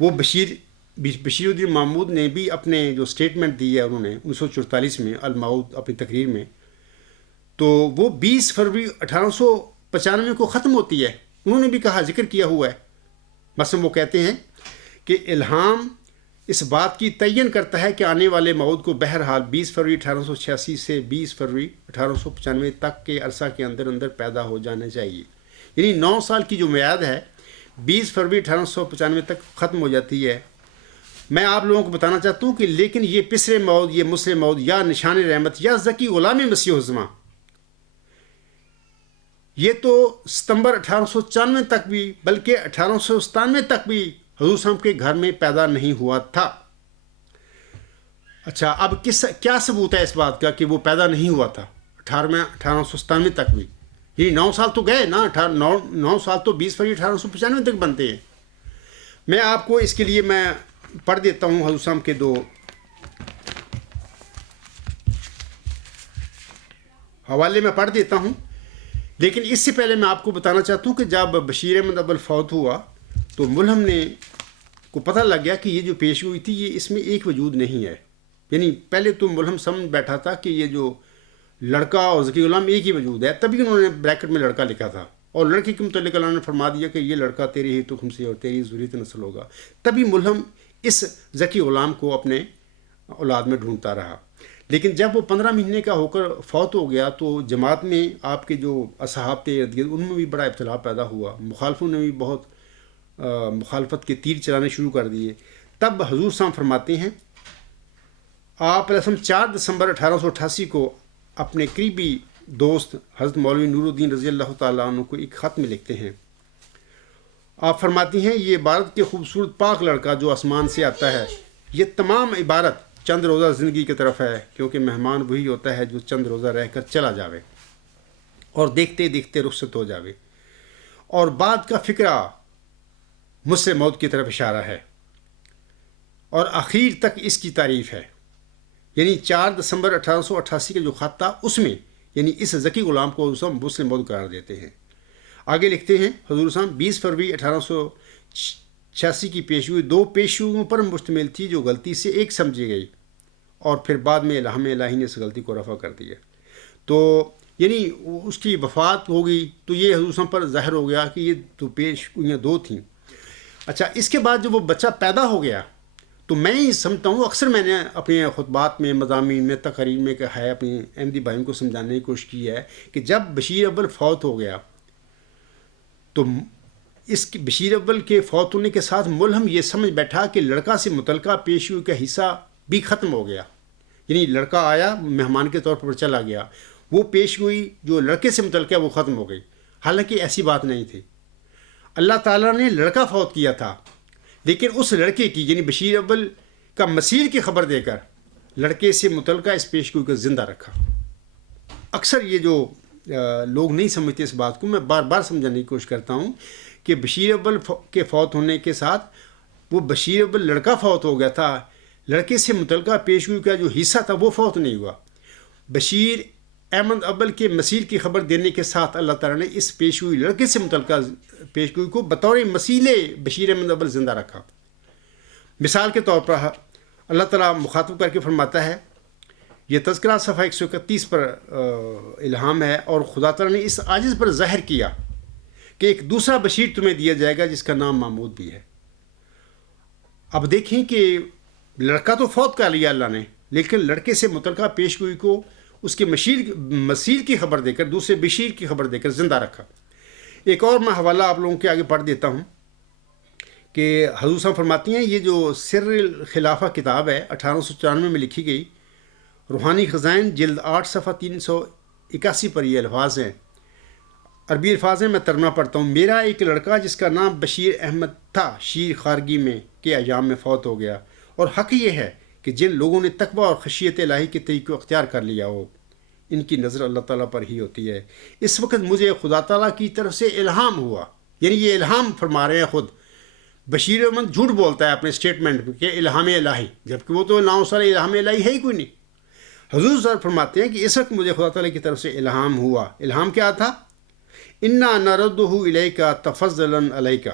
وہ بشیر الدین محمود نے بھی اپنے جو سٹیٹمنٹ دی ہے انہوں نے 1944 میں الموعود اپنی تقریر میں، تو وہ 20 فروری 1895 کو ختم ہوتی ہے۔ انہوں نے بھی کہا، ذکر کیا ہوا ہے، مثلا وہ کہتے ہیں کہ الہام اس بات کی تعین کرتا ہے کہ آنے والے موعود کو بہرحال 20 فروری 1886 سے 20 فروری 1895 تک کے عرصہ کے اندر اندر پیدا ہو جانا چاہیے۔ یعنی 9 سال کی جو میعاد ہے 20 فروری 1895 تک ختم ہو جاتی ہے۔ میں آپ لوگوں کو بتانا چاہتا ہوں کہ لیکن یہ پسر موعود، یہ مسلم موعود یا نشان رحمت یا ذکی غلام مسیح الزماں، یہ تو ستمبر 1894 تک بھی بلکہ 1897 تک بھی حضور صاحب کے گھر میں پیدا نہیں ہوا تھا۔ اچھا، اب کیا ثبوت ہے اس بات کا کہ وہ پیدا نہیں ہوا تھا 1897 تک بھی؟ یہ 9 سال تو گئے نا، 9 سال تو 20 فروری 1895 تک بنتے ہیں۔ میں آپ کو اس کے لیے میں پڑھ دیتا ہوں حضور صاحب کے 2 حوالے میں پڑھ دیتا ہوں، لیکن اس سے پہلے میں آپ کو بتانا چاہتا ہوں کہ جب بشیر احمد اول فوت ہوا تو ملہم نے کو پتہ لگ گیا کہ یہ جو پیشگوئی تھی یہ اس میں ایک وجود نہیں ہے۔ یعنی پہلے تو ملہم سمجھ بیٹھا تھا کہ یہ جو لڑکا اور ذکی غلام ایک ہی وجود ہے، تبھی انہوں نے بریکٹ میں لڑکا لکھا تھا، اور لڑکے کے متعلق اللہ نے فرما دیا کہ یہ لڑکا تیرے ہی تخم سے اور تیری ذریت نسل ہوگا۔ تبھی ملہم اس ذکی غلام کو اپنے اولاد میں ڈھونڈتا رہا، لیکن جب وہ 15 مہینے کا ہو کر فوت ہو گیا تو جماعت میں آپ کے جو اصحاب تھے ارد گرد ان میں بھی بڑا اختلاف پیدا ہوا، مخالفوں نے بھی بہت مخالفت کے تیر چلانے شروع کر دیے۔ تب حضور صاحب فرماتے ہیں، آپ علیہ السلام 4 دسمبر 1888 کو اپنے قریبی دوست حضرت مولوی نور الدین رضی اللہ تعالیٰ عنہ کو ایک خط میں لکھتے ہیں۔ آپ فرماتی ہیں، یہ عبارت کے خوبصورت پاک لڑکا جو آسمان سے آتا ہے، یہ تمام عبارت چند روزہ زندگی کی طرف ہے، کیونکہ مہمان وہی ہوتا ہے جو چند روزہ رہ کر چلا جاوے اور دیکھتے دیکھتے رخصت ہو جاوے، اور بعد کا فکرہ مجھ سے موت کی طرف اشارہ ہے، اور آخر تک اس کی تعریف ہے۔ یعنی 4 دسمبر 1888 کا جو خط تھا اس میں یعنی اس ذکی غلام کو حضور صاحب مسلم موعود قرار دیتے ہیں۔ آگے لکھتے ہیں حضور صاحب 20 فروری 1886 کی پیشگوئی 2 پیشگوئیوں پر مشتمل تھی جو غلطی سے ایک سمجھی گئی، اور پھر بعد میں الہام الہی نے اس غلطی کو رفع کر دیا۔ تو یعنی اس کی وفات ہوگی تو یہ حضور صاحب پر ظاہر ہو گیا کہ یہ تو پیشگوئیاں 2 تھیں۔ اچھا، اس کے بعد جب وہ بچہ پیدا ہو گیا تو میں ہی سمجھتا ہوں، اکثر میں نے اپنے خطبات میں، مضامین میں، تقاریر میں کہا ہے، اپنی احمدی بھائیوں کو سمجھانے کی کوشش کی ہے کہ جب بشیر اول فوت ہو گیا تو اس بشیر اول کے فوت ہونے کے ساتھ ملہم یہ سمجھ بیٹھا کہ لڑکا سے متعلقہ پیشگوئی کا حصہ بھی ختم ہو گیا۔ یعنی لڑکا آیا، مہمان کے طور پر چلا گیا، وہ پیشگوئی جو لڑکے سے متعلقہ ہے وہ ختم ہو گئی، حالانکہ ایسی بات نہیں تھی۔ اللہ تعالیٰ نے لڑکا فوت کیا تھا، لیکن اس لڑکے کی یعنی بشیر اول کا مسیر کی خبر دے کر لڑکے سے متعلقہ اس پیشگوئی کو زندہ رکھا۔ اکثر یہ جو لوگ نہیں سمجھتے اس بات کو، میں بار بار سمجھانے کی کوشش کرتا ہوں کہ بشیر اول کے فوت ہونے کے ساتھ وہ بشیر اول لڑکا فوت ہو گیا تھا، لڑکے سے متعلقہ پیشگوئی کا جو حصہ تھا وہ فوت نہیں ہوا۔ بشیر احمد اول کے مسیر کی خبر دینے کے ساتھ اللہ تعالیٰ نے اس پیشگوئی لڑکے سے متعلقہ پیشگوئی کو بطور مسیلے بشیر احمد اول زندہ رکھا۔ مثال کے طور پر اللہ تعالیٰ مخاطب کر کے فرماتا ہے، یہ تذکرہ صفحہ 131 پر الہام ہے، اور خدا تعالیٰ نے اس عاجز پر ظاہر کیا کہ ایک دوسرا بشیر تمہیں دیا جائے گا جس کا نام محمود بھی ہے۔ اب دیکھیں کہ لڑکا تو فوت کر لیا اللہ نے، لیکن لڑکے سے متعلقہ پیشگوئی کو اس کے مسیر کی خبر دے کر، دوسرے بشیر کی خبر دے کر زندہ رکھا۔ ایک اور میں حوالہ آپ لوگوں کے آگے پڑھ دیتا ہوں کہ حضور صاحب فرماتی ہیں، یہ جو سر الخلافہ کتاب ہے 1894 میں لکھی گئی، روحانی خزائن جلد 8 صفحہ 381 پر یہ الفاظ ہیں، عربی الفاظ ہیں، میں ترجمہ پڑھتا ہوں۔ میرا ایک لڑکا جس کا نام بشیر احمد تھا شیر خارگی میں کے ایام میں فوت ہو گیا، اور حق یہ ہے کہ جن لوگوں نے تقوی اور خشیت الہی کے طریق کو اختیار کر لیا ہو، ان کی نظر اللہ تعالیٰ پر ہی ہوتی ہے۔ اس وقت مجھے خدا تعالیٰ کی طرف سے الہام ہوا، یعنی یہ الہام فرما رہے ہیں خود بشیر احمد، جھوٹ بولتا ہے اپنے اسٹیٹمنٹ میں کہ الہام الہی، جبکہ وہ تو نا سارا الہام الہی ہے ہی کوئی نہیں۔ حضور صاحب فرماتے ہیں کہ اس وقت مجھے خدا تعالیٰ کی طرف سے الہام ہوا۔ الہام کیا تھا؟ انا نردہ الیک تفضلا علیک۔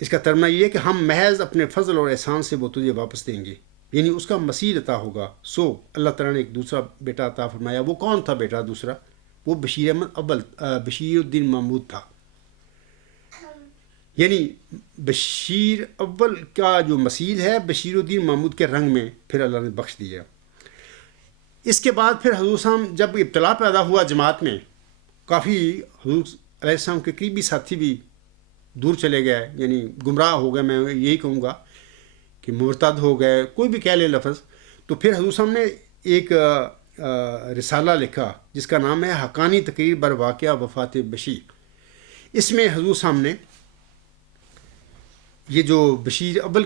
اس کا ترجمہ یہ ہے کہ ہم محض اپنے فضل اور احسان سے وہ تجھے واپس دیں گے، یعنی اس کا مسیر عطا ہوگا۔ سو اللہ تعالیٰ نے ایک دوسرا بیٹا عطا فرمایا۔ وہ کون تھا بیٹا دوسرا؟ وہ بشیر احمد اول، بشیر الدین محمود تھا۔ یعنی بشیر اول کا جو مسیل ہے بشیر الدین محمود کے رنگ میں پھر اللہ نے بخش دیا۔ اس کے بعد پھر حضور صاحب جب ابتلا پیدا ہوا جماعت میں، کافی حضور علیہ السلام کے قریبی ساتھی بھی دور چلے گئے، یعنی گمراہ ہو گئے، میں یہی کہوں گا کہ مرتد ہو گئے، کوئی بھی کہہ لے لفظ۔ تو پھر حضور صاحب نے ایک رسالہ لکھا جس کا نام ہے حقانی تقریر بر واقعہ وفات بشیر۔ اس میں حضور صاحب نے یہ جو بشیر اول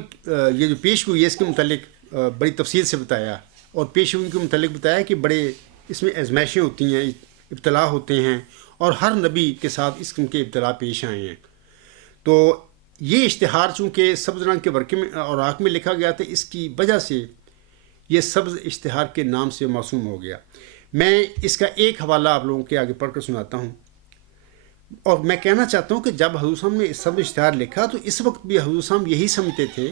یہ جو پیشگوئی ہے اس کے متعلق بڑی تفصیل سے بتایا، اور پیشگوئی کے متعلق بتایا کہ بڑے اس میں آزمائشیں ہوتی ہیں، ابتلا ہوتے ہیں، اور ہر نبی کے ساتھ اس قسم کے ابتلا پیش آئے ہیں۔ تو یہ اشتہار چونکہ سبز رنگ کے ورقے میں اور آنکھ میں لکھا گیا تھا، اس کی وجہ سے یہ سبز اشتہار کے نام سے موسوم ہو گیا۔ میں اس کا ایک حوالہ آپ لوگوں کے آگے پڑھ کر سناتا ہوں، اور میں کہنا چاہتا ہوں کہ جب حضور صاحب نے سبز اشتہار لکھا تو اس وقت بھی حضور صاحب یہی سمجھتے تھے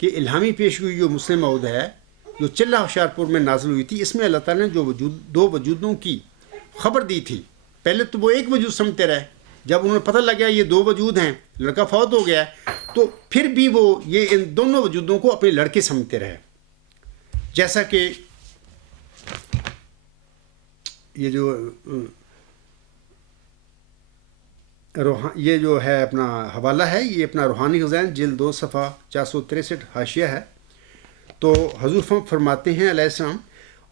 کہ الہامی پیشگوئی جو مسلم موعود ہے جو چلہ ہوشیارپور میں نازل ہوئی تھی، اس میں اللہ تعالیٰ نے جو دو وجودوں کی خبر دی تھی، پہلے تو وہ ایک وجود سمجھتے رہے، جب انہوں نے پتہ لگا یہ 2 وجود ہیں، لڑکا فوت ہو گیا ہے، تو پھر بھی وہ یہ ان دونوں وجودوں کو اپنے لڑکے سمجھتے رہے۔ جیسا کہ یہ جو ہے اپنا حوالہ ہے، یہ اپنا روحانی خزائن جلد 2 صفحہ 463 حاشیہ ہے۔ تو حضور فرماتے ہیں علیہ السلام،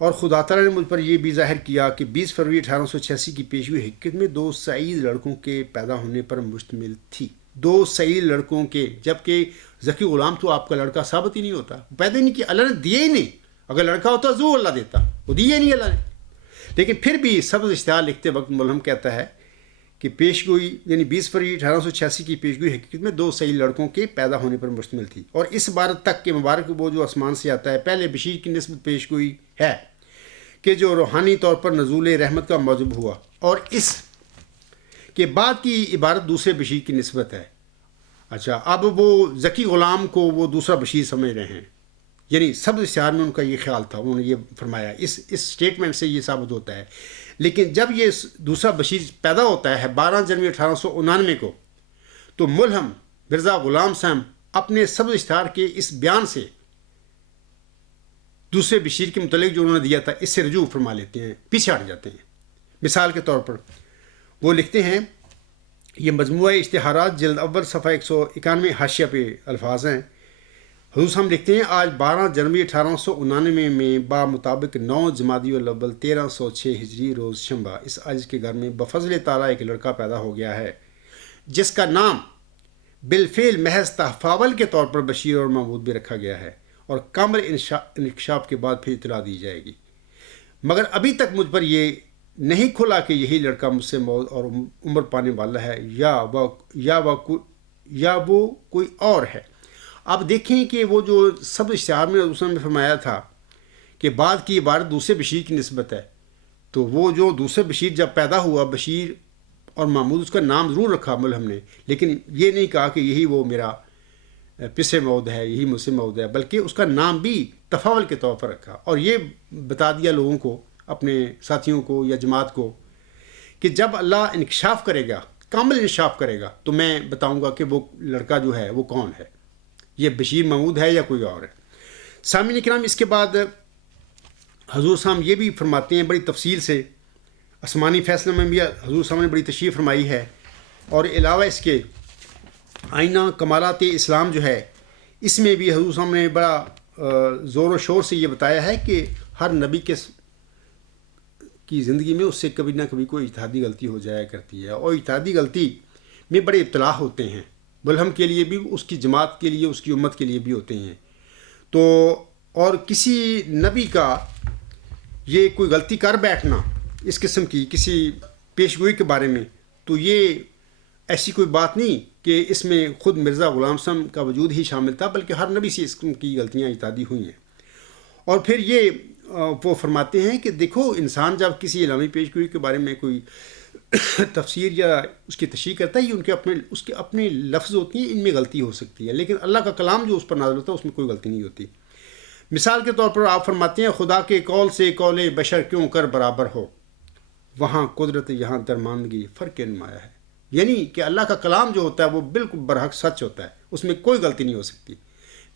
اور خدا تعالیٰ نے مجھ پر یہ بھی ظاہر کیا کہ 20 فروری 1886 کی پیشگوئی حقیقت میں 2 سعید لڑکوں کے پیدا ہونے پر مشتمل تھی۔ 2 صحیح لڑکوں کے، جبکہ ذکی غلام تو آپ کا لڑکا ثابت ہی نہیں ہوتا، پیدا ہی نہیں کیا، اللہ نے دیا ہی نہیں. اگر لڑکا ہوتا ضرور اللہ دیتا، وہ دیا ہی نہیں اللہ نے. لیکن پھر بھی سبز اشتہار لکھتے وقت ملہم کہتا ہے کہ پیشگوئی یعنی 20 فروری 1886 کی پیشگوئی حقیقت میں 2 صحیح لڑکوں کے پیدا ہونے پر مشتمل تھی، اور اس عبارت تک کہ مبارک وہ جو آسمان سے آتا ہے پہلے بشیر کی نسبت پیشگوئی ہے کہ جو روحانی طور پر نزول رحمت کا موجب ہوا، اور اس کے بعد کی عبارت دوسرے بشیر کی نسبت ہے. اچھا، اب وہ ذکی غلام کو وہ دوسرا بشیر سمجھ رہے ہیں، یعنی سبز اشتہار میں ان کا یہ خیال تھا، انہوں نے یہ فرمایا. اس سٹیٹمنٹ سے یہ ثابت ہوتا ہے. لیکن جب یہ دوسرا بشیر پیدا ہوتا ہے 12 جنوری 1899 کو، تو ملہم مرزا غلام صاحب اپنے سبز اشتہار کے اس بیان سے دوسرے بشیر کے متعلق جو انہوں نے دیا تھا اس سے رجوع فرما لیتے ہیں، پیچھے ہٹ جاتے ہیں. مثال کے طور پر وہ لکھتے ہیں، یہ مجموعہ اشتہارات جلد اول صفحہ 191 حاشیہ پہ الفاظ ہیں. حضور صاحب لکھتے ہیں، آج 12 جنوری 1899 میں بمطابق 9 جمادی الاول 1306 ہجری روز شنبہ اس عاجز کے گھر میں بفضل تعالیٰ ایک لڑکا پیدا ہو گیا ہے جس کا نام بالفعل محض تحفاول کے طور پر بشیر اور محمود بھی رکھا گیا ہے، اور کامل انکشاف کے بعد پھر اطلاع دی جائے گی. مگر ابھی تک مجھ پر یہ نہیں کھلا کہ یہی لڑکا مجھ سے موت اور عمر پانے والا ہے یا وہ کوئی اور ہے. اب دیکھیں کہ وہ جو سب اشتہار میں اس نے فرمایا تھا کہ بعد کی عبارت دوسرے بشیر کی نسبت ہے، تو وہ جو دوسرے بشیر جب پیدا ہوا، بشیر اور محمود، اس کا نام ضرور رکھا ملہم نے، لیکن یہ نہیں کہا کہ یہی وہ میرا پس مود ہے، یہی مجھ سے مود ہے، بلکہ اس کا نام بھی تفاول کے طور پر رکھا. اور یہ بتا دیا لوگوں کو، اپنے ساتھیوں کو یا جماعت کو، کہ جب اللہ انکشاف کرے گا، کامل انکشاف کرے گا، تو میں بتاؤں گا کہ وہ لڑکا جو ہے وہ کون ہے، یہ بشیر محمود ہے یا کوئی اور ہے. سامعین کرام، اس کے بعد حضور صاحب یہ بھی فرماتے ہیں بڑی تفصیل سے، آسمانی فیصلے میں بھی حضور صاحب نے بڑی تشریح فرمائی ہے، اور علاوہ اس کے آئینہ کمالات اسلام جو ہے، اس میں بھی حضور صاحب نے بڑا زور و شور سے یہ بتایا ہے کہ ہر نبی کی زندگی میں اس سے کبھی نہ کبھی کوئی اجتہادی غلطی ہو جایا کرتی ہے، اور اجتہادی غلطی میں بڑے ابتلا ہوتے ہیں، ملہم کے لیے بھی، اس کی جماعت کے لیے، اس کی امت کے لیے بھی ہوتے ہیں. تو اور کسی نبی کا یہ کوئی غلطی کر بیٹھنا اس قسم کی کسی پیشگوئی کے بارے میں، تو یہ ایسی کوئی بات نہیں کہ اس میں خود مرزا غلام صاحب کا وجود ہی شامل تھا، بلکہ ہر نبی سے اس قسم کی غلطیاں اجتہادی ہوئی ہیں. اور پھر یہ وہ فرماتے ہیں کہ دیکھو، انسان جب کسی علمی پیشگوئی کے بارے میں کوئی تفسیر یا اس کی تشریح کرتا ہے، یہ اس کے اپنے لفظ ہوتی ہیں، ان میں غلطی ہو سکتی ہے، لیکن اللہ کا کلام جو اس پر نازل ہوتا ہے اس میں کوئی غلطی نہیں ہوتی. مثال کے طور پر آپ فرماتے ہیں، خدا کے قول سے قول بشر کیوں کر برابر ہو، وہاں قدرت یہاں درماندگی فرق نمایاں ہے. یعنی کہ اللہ کا کلام جو ہوتا ہے وہ بالکل برحق سچ ہوتا ہے، اس میں کوئی غلطی نہیں ہو سکتی.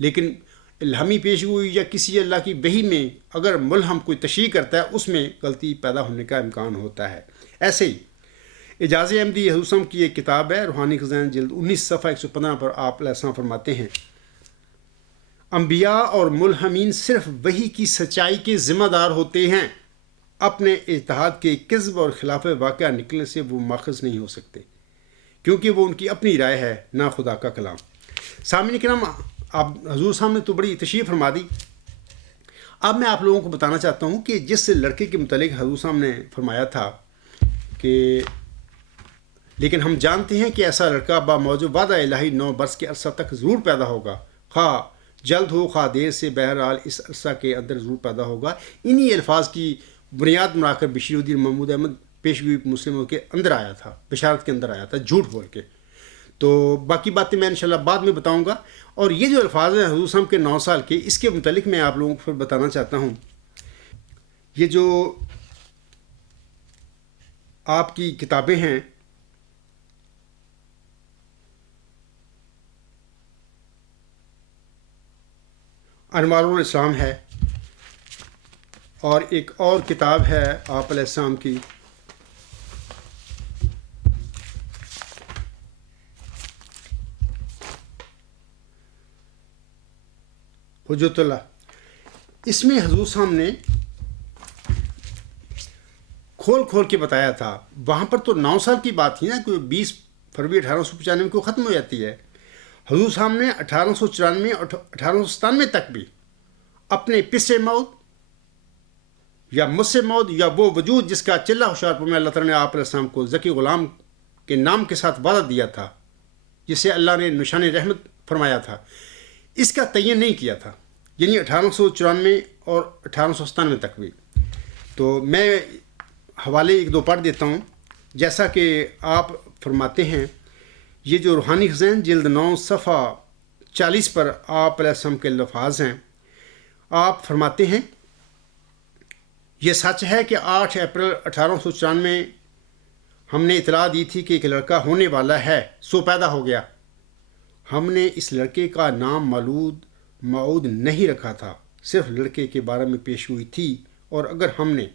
لیکن الہامی پیشگوئی یا کسی اللہ کی وحی میں اگر ملہم کوئی تشریح کرتا ہے، اس میں غلطی پیدا ہونے کا امکان ہوتا ہے. ایسے ہی اعجاز احمدی حضور صاحب کی ایک کتاب ہے، روحانی خزائن، جلد 19 صفحہ 115 پر آپ علیہ السلام فرماتے ہیں، انبیاء اور ملہمین صرف وحی کی سچائی کے ذمہ دار ہوتے ہیں، اپنے اجتہاد کے کذب اور خلاف واقعہ نکلنے سے وہ ماخذ نہیں ہو سکتے، کیونکہ وہ ان کی اپنی رائے ہے، نہ خدا کا کلام. سامعین کرام، اب حضور صاحب نے تو بڑی تشریح فرما دی. اب میں آپ لوگوں کو بتانا چاہتا ہوں کہ جس لڑکے کے متعلق حضور صاحب نے فرمایا تھا کہ لیکن ہم جانتے ہیں کہ ایسا لڑکا باموجب وعدہ الہی 9 برس کے عرصہ تک ضرور پیدا ہوگا، خواہ جلد ہو خواہ دیر سے، بہرحال اس عرصہ کے اندر ضرور پیدا ہوگا. انہی الفاظ کی بنیاد بنا کر بشیر الدین محمود احمد پیشگوئی مسلموں کے اندر آیا تھا، بشارت کے اندر آیا تھا، جھوٹ بول کے. تو باقی باتیں میں انشاءاللہ بعد میں بتاؤں گا. اور یہ جو الفاظ ہیں حضور صاحب کے 9 سال کے، اس کے متعلق میں آپ لوگوں کو پھر بتانا چاہتا ہوں. یہ جو آپ کی کتابیں ہیں، انوار الاسلام ہے، اور ایک اور کتاب ہے آپ علیہ السلام کی حجت اللہ. اس میں حضور صاحب نے کھول کے بتایا تھا. وہاں پر تو 9 سال کی بات تھی نا، کوئی 20 فروری 1895 کو ختم ہو جاتی ہے۔ حضور صاحب نے 1894 اور 1897 تک بھی اپنے پس موت یا مس موت یا وہ وجود جس کا چلہ ہوشیارپور میں اللہ تعالیٰ نے آپ علیہ السلام کو ذکی غلام کے نام کے ساتھ وعدہ دیا تھا، جسے اللہ نے نشان رحمت فرمایا تھا، اس کا تعین نہیں کیا تھا، یعنی 1894 اور 1897 تک بھی۔ تو میں حوالے ایک دو پڑھ دیتا ہوں۔ جیسا کہ آپ فرماتے ہیں، یہ جو روحانی خزائن جلد 9 صفحہ 40 پر آپ علیہ السلام کے الفاظ ہیں۔ آپ فرماتے ہیں، یہ سچ ہے کہ 8 اپریل 1894 ہم نے اطلاع دی تھی کہ ایک لڑکا ہونے والا ہے، سو پیدا ہو گیا۔ ہم نے اس لڑکے کا نام مولود نہیں رکھا تھا، صرف لڑکے کے بارے میں پیش ہوئی تھی، اور اگر ہم نے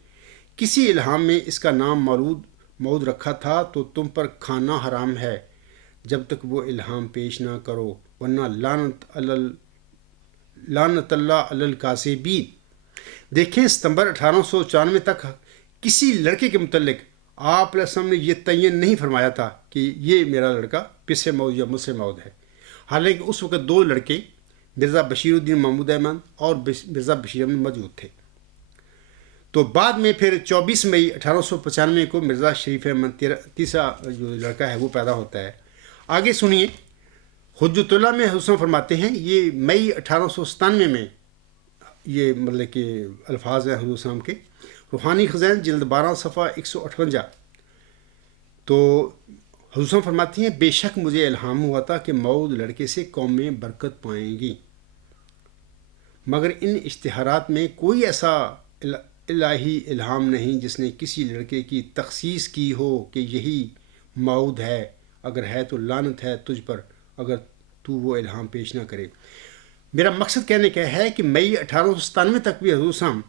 کسی الہام میں اس کا نام مولود رکھا تھا تو تم پر کھانا حرام ہے جب تک وہ الہام پیش نہ کرو، ورنہ لعنت اللہ علی الکاذبین۔ دیکھیں، ستمبر 1894 تک کسی لڑکے کے متعلق آپ علیہ السلام نے یہ تعین نہیں فرمایا تھا کہ یہ میرا لڑکا پس موت یا مس موت ہے، حالانکہ اس وقت 2 لڑکے مرزا بشیر الدین محمود احمد اور مرزا بشیر احمد موجود تھے۔ تو بعد میں پھر 24 مئی 1895 کو مرزا شریف احمد تیسرا جو لڑکا ہے وہ پیدا ہوتا ہے۔ آگے سنیے، حجت اللہ میں حسن فرماتے ہیں، یہ مئی 1897 میں یہ مطلب کہ الفاظ ہیں حضور صاحب کے، روحانی خزائن جلد 12 صفحہ 158۔ تو حضور صاحب فرماتی ہیں، بے شک مجھے الہام ہوا تھا کہ مود لڑکے سے قومیں برکت پائیں گی، مگر ان اشتہارات میں کوئی ایسا الہی الہام نہیں جس نے کسی لڑکے کی تخصیص کی ہو کہ یہی مود ہے، اگر ہے تو لعنت ہے تجھ پر اگر تو وہ الہام پیش نہ کرے۔ میرا مقصد کہنے کا ہے کہ مئی 1897 تک بھی حضور صاحب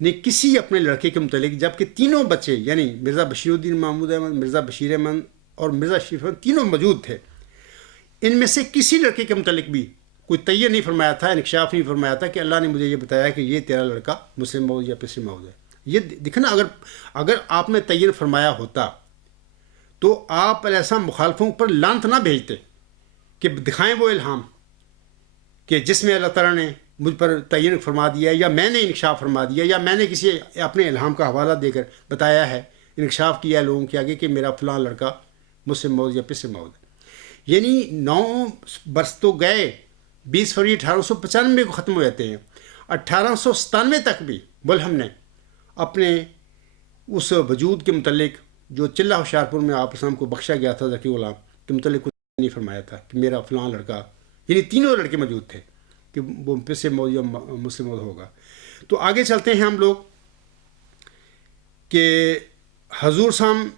نے کسی اپنے لڑکے کے متعلق، جبکہ تینوں بچے یعنی مرزا بشیر الدین محمود احمد، مرزا بشیر احمد اور مرزا شریف احمد تینوں موجود تھے، ان میں سے کسی لڑکے کے متعلق بھی کوئی تعین نہیں فرمایا تھا، انکشاف نہیں فرمایا تھا کہ اللہ نے مجھے یہ بتایا کہ یہ تیرا لڑکا مسلم موت یا پس موت ہے۔ یہ دیکھنا، اگر آپ نے تعین فرمایا ہوتا تو آپ علیہ السلام مخالفوں پر لعنت نہ بھیجتے کہ دکھائیں وہ الہام کہ جس میں اللہ تعالیٰ نے مجھ پر تعین فرما دیا، یا میں نے انکشاف فرما دیا، یا میں نے کسی اپنے الہام کا حوالہ دے کر بتایا ہے، انکشاف کیا ہے لوگوں کے آگے کہ میرا فلاں لڑکا مسلم موت یا پس موت ہے۔ یعنی 9 برس تو گئے، 20 فروری 1895 کو ختم ہو جاتے ہیں، 1897 تک بھی ملہم نے اپنے اس وجود کے متعلق جو چلہ ہوشیارپور میں آپ اسلام کو بخشا گیا تھا ذکی غلام کے متعلق کچھ نہیں فرمایا تھا کہ میرا فلاں لڑکا، یعنی تینوں لڑکے موجود تھے کہ وہ پس موت یا مسلم موت ہوگا۔ تو آگے چلتے ہیں ہم لوگ کہ حضور صاحب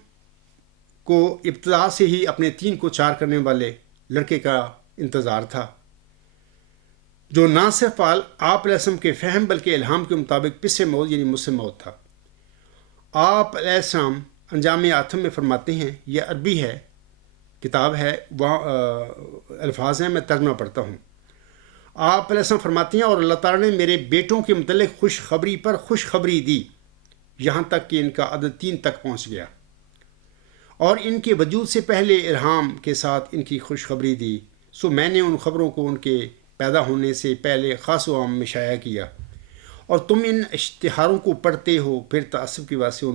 کو ابتدا سے ہی اپنے 3 کو 4 کرنے والے لڑکے کا انتظار تھا، جو نہ صرف آپ علیہ السلام کے فہم بلکہ الہام کے مطابق پس موت یعنی مسلم موت تھا۔ آپ علیہ السلام انجام آتم میں فرماتے ہیں، یہ عربی ہے، کتاب ہے، وہاں الفاظ ہیں، میں ترجمہ پڑھتا ہوں۔ آپ علیہ السلام فرماتے ہیں، اور اللہ تعالیٰ نے میرے بیٹوں کے متعلق خوشخبری پر خوشخبری دی، یہاں تک کہ ان کا عدد 3 تک پہنچ گیا، اور ان کے وجود سے پہلے الہام کے ساتھ ان کی خوشخبری دی، سو میں نے ان خبروں کو ان کے پیدا ہونے سے پہلے خاص و عام میں شائع کیا، اور تم ان اشتہاروں کو پڑھتے ہو، پھر تعصب کی وجہ سے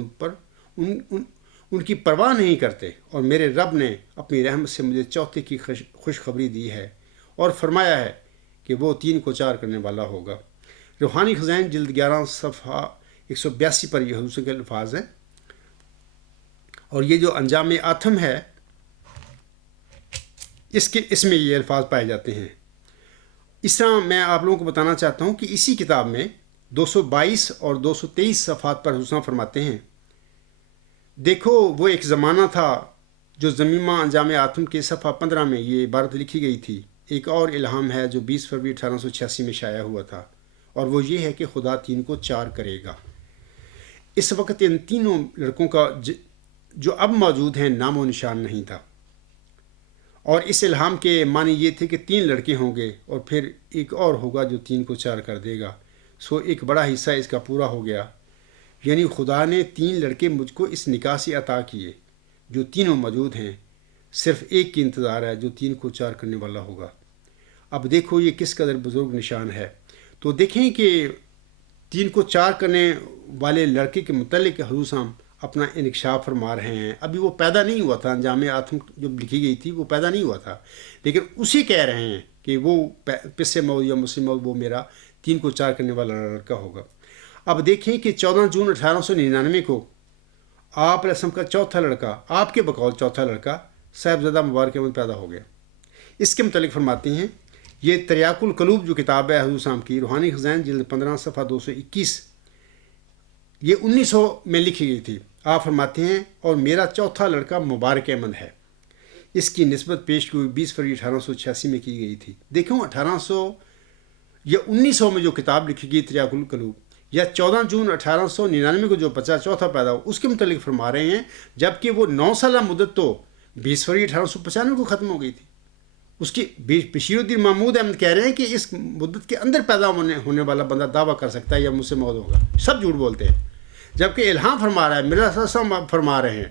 ان کی پرواہ نہیں کرتے، اور میرے رب نے اپنی رحمت سے مجھے چوتھے کی خوشخبری دی ہے اور فرمایا ہے کہ وہ 3 کو 4 کرنے والا ہوگا۔ روحانی خزائن جلد 11 صفحہ 182 پر یہ حضور کے الفاظ ہیں، اور یہ جو انجام آتم ہے اس میں یہ الفاظ پائے جاتے ہیں۔ اس طرح میں آپ لوگوں کو بتانا چاہتا ہوں کہ اسی کتاب میں 222 اور 223 صفحات پر حضور فرماتے ہیں، دیکھو وہ ایک زمانہ تھا جو ضمیمہ انجام آتم کے صفحہ 15 میں یہ عبارت لکھی گئی تھی، ایک اور الہام ہے جو 20 فروری 1886 میں شائع ہوا تھا، اور وہ یہ ہے کہ خدا 3 کو 4 کرے گا۔ اس وقت ان تینوں لڑکوں کا جو اب موجود ہیں نام و نشان نہیں تھا، اور اس الہام کے معنی یہ تھے کہ 3 لڑکے ہوں گے اور پھر ایک اور ہوگا جو 3 کو 4 کر دے گا، سو ایک بڑا حصہ اس کا پورا ہو گیا، یعنی خدا نے 3 لڑکے مجھ کو اس نکاح سے عطا کیے جو تینوں موجود ہیں، صرف ایک کی انتظار ہے جو 3 کو 4 کرنے والا ہوگا۔ اب دیکھو یہ کس قدر بزرگ نشان ہے۔ تو دیکھیں کہ 3 کو 4 کرنے والے لڑکے کے متعلق حضور صاحب اپنا انکشاف فرما رہے ہیں۔ ابھی وہ پیدا نہیں ہوا تھا، انجام آدم جو لکھی گئی تھی وہ پیدا نہیں ہوا تھا، لیکن اسی کہہ رہے ہیں کہ وہ پس موت یا مسیح موت وہ میرا 3 کو 4 کرنے والا لڑکا ہوگا۔ اب دیکھیں کہ 14 جون 1899 کو آپ علیہ السلام کا چوتھا لڑکا، آپ کے بقول چوتھا لڑکا صاحبزادہ مبارک احمد پیدا ہو گیا۔ اس کے متعلق فرماتے ہیں، یہ تریاق القلوب جو کتاب ہے حضور صاحب کی، روحانی خزائن جلد 15 صفحہ 221، یہ 1900 میں لکھی گئی تھی۔ آپ فرماتے ہیں اور میرا چوتھا لڑکا مبارک احمد ہے۔ اس کی نسبت پیش ہوئی 20 فروری 1886 میں کی گئی تھی۔ دیکھو 1800 یا 1900 میں جو کتاب لکھی گئی تریاق القلوب، یا 14 جون 1899 کو جو بچہ چوتھا پیدا ہو اس کے متعلق فرما رہے ہیں، جبکہ وہ 9 سالہ مدت تو 20 فروری 1895 کو ختم ہو گئی تھی۔ اس کی بشیر الدین محمود احمد کہہ رہے ہیں کہ اس مدت کے اندر پیدا ہونے والا بندہ دعویٰ کر سکتا ہے یا مجھ سے موت ہوگا۔ سب جھوٹ بولتے ہیں، جبکہ الہام فرما رہا ہے، مرزا صلی اللہ علیہ وسلم فرما رہے ہیں،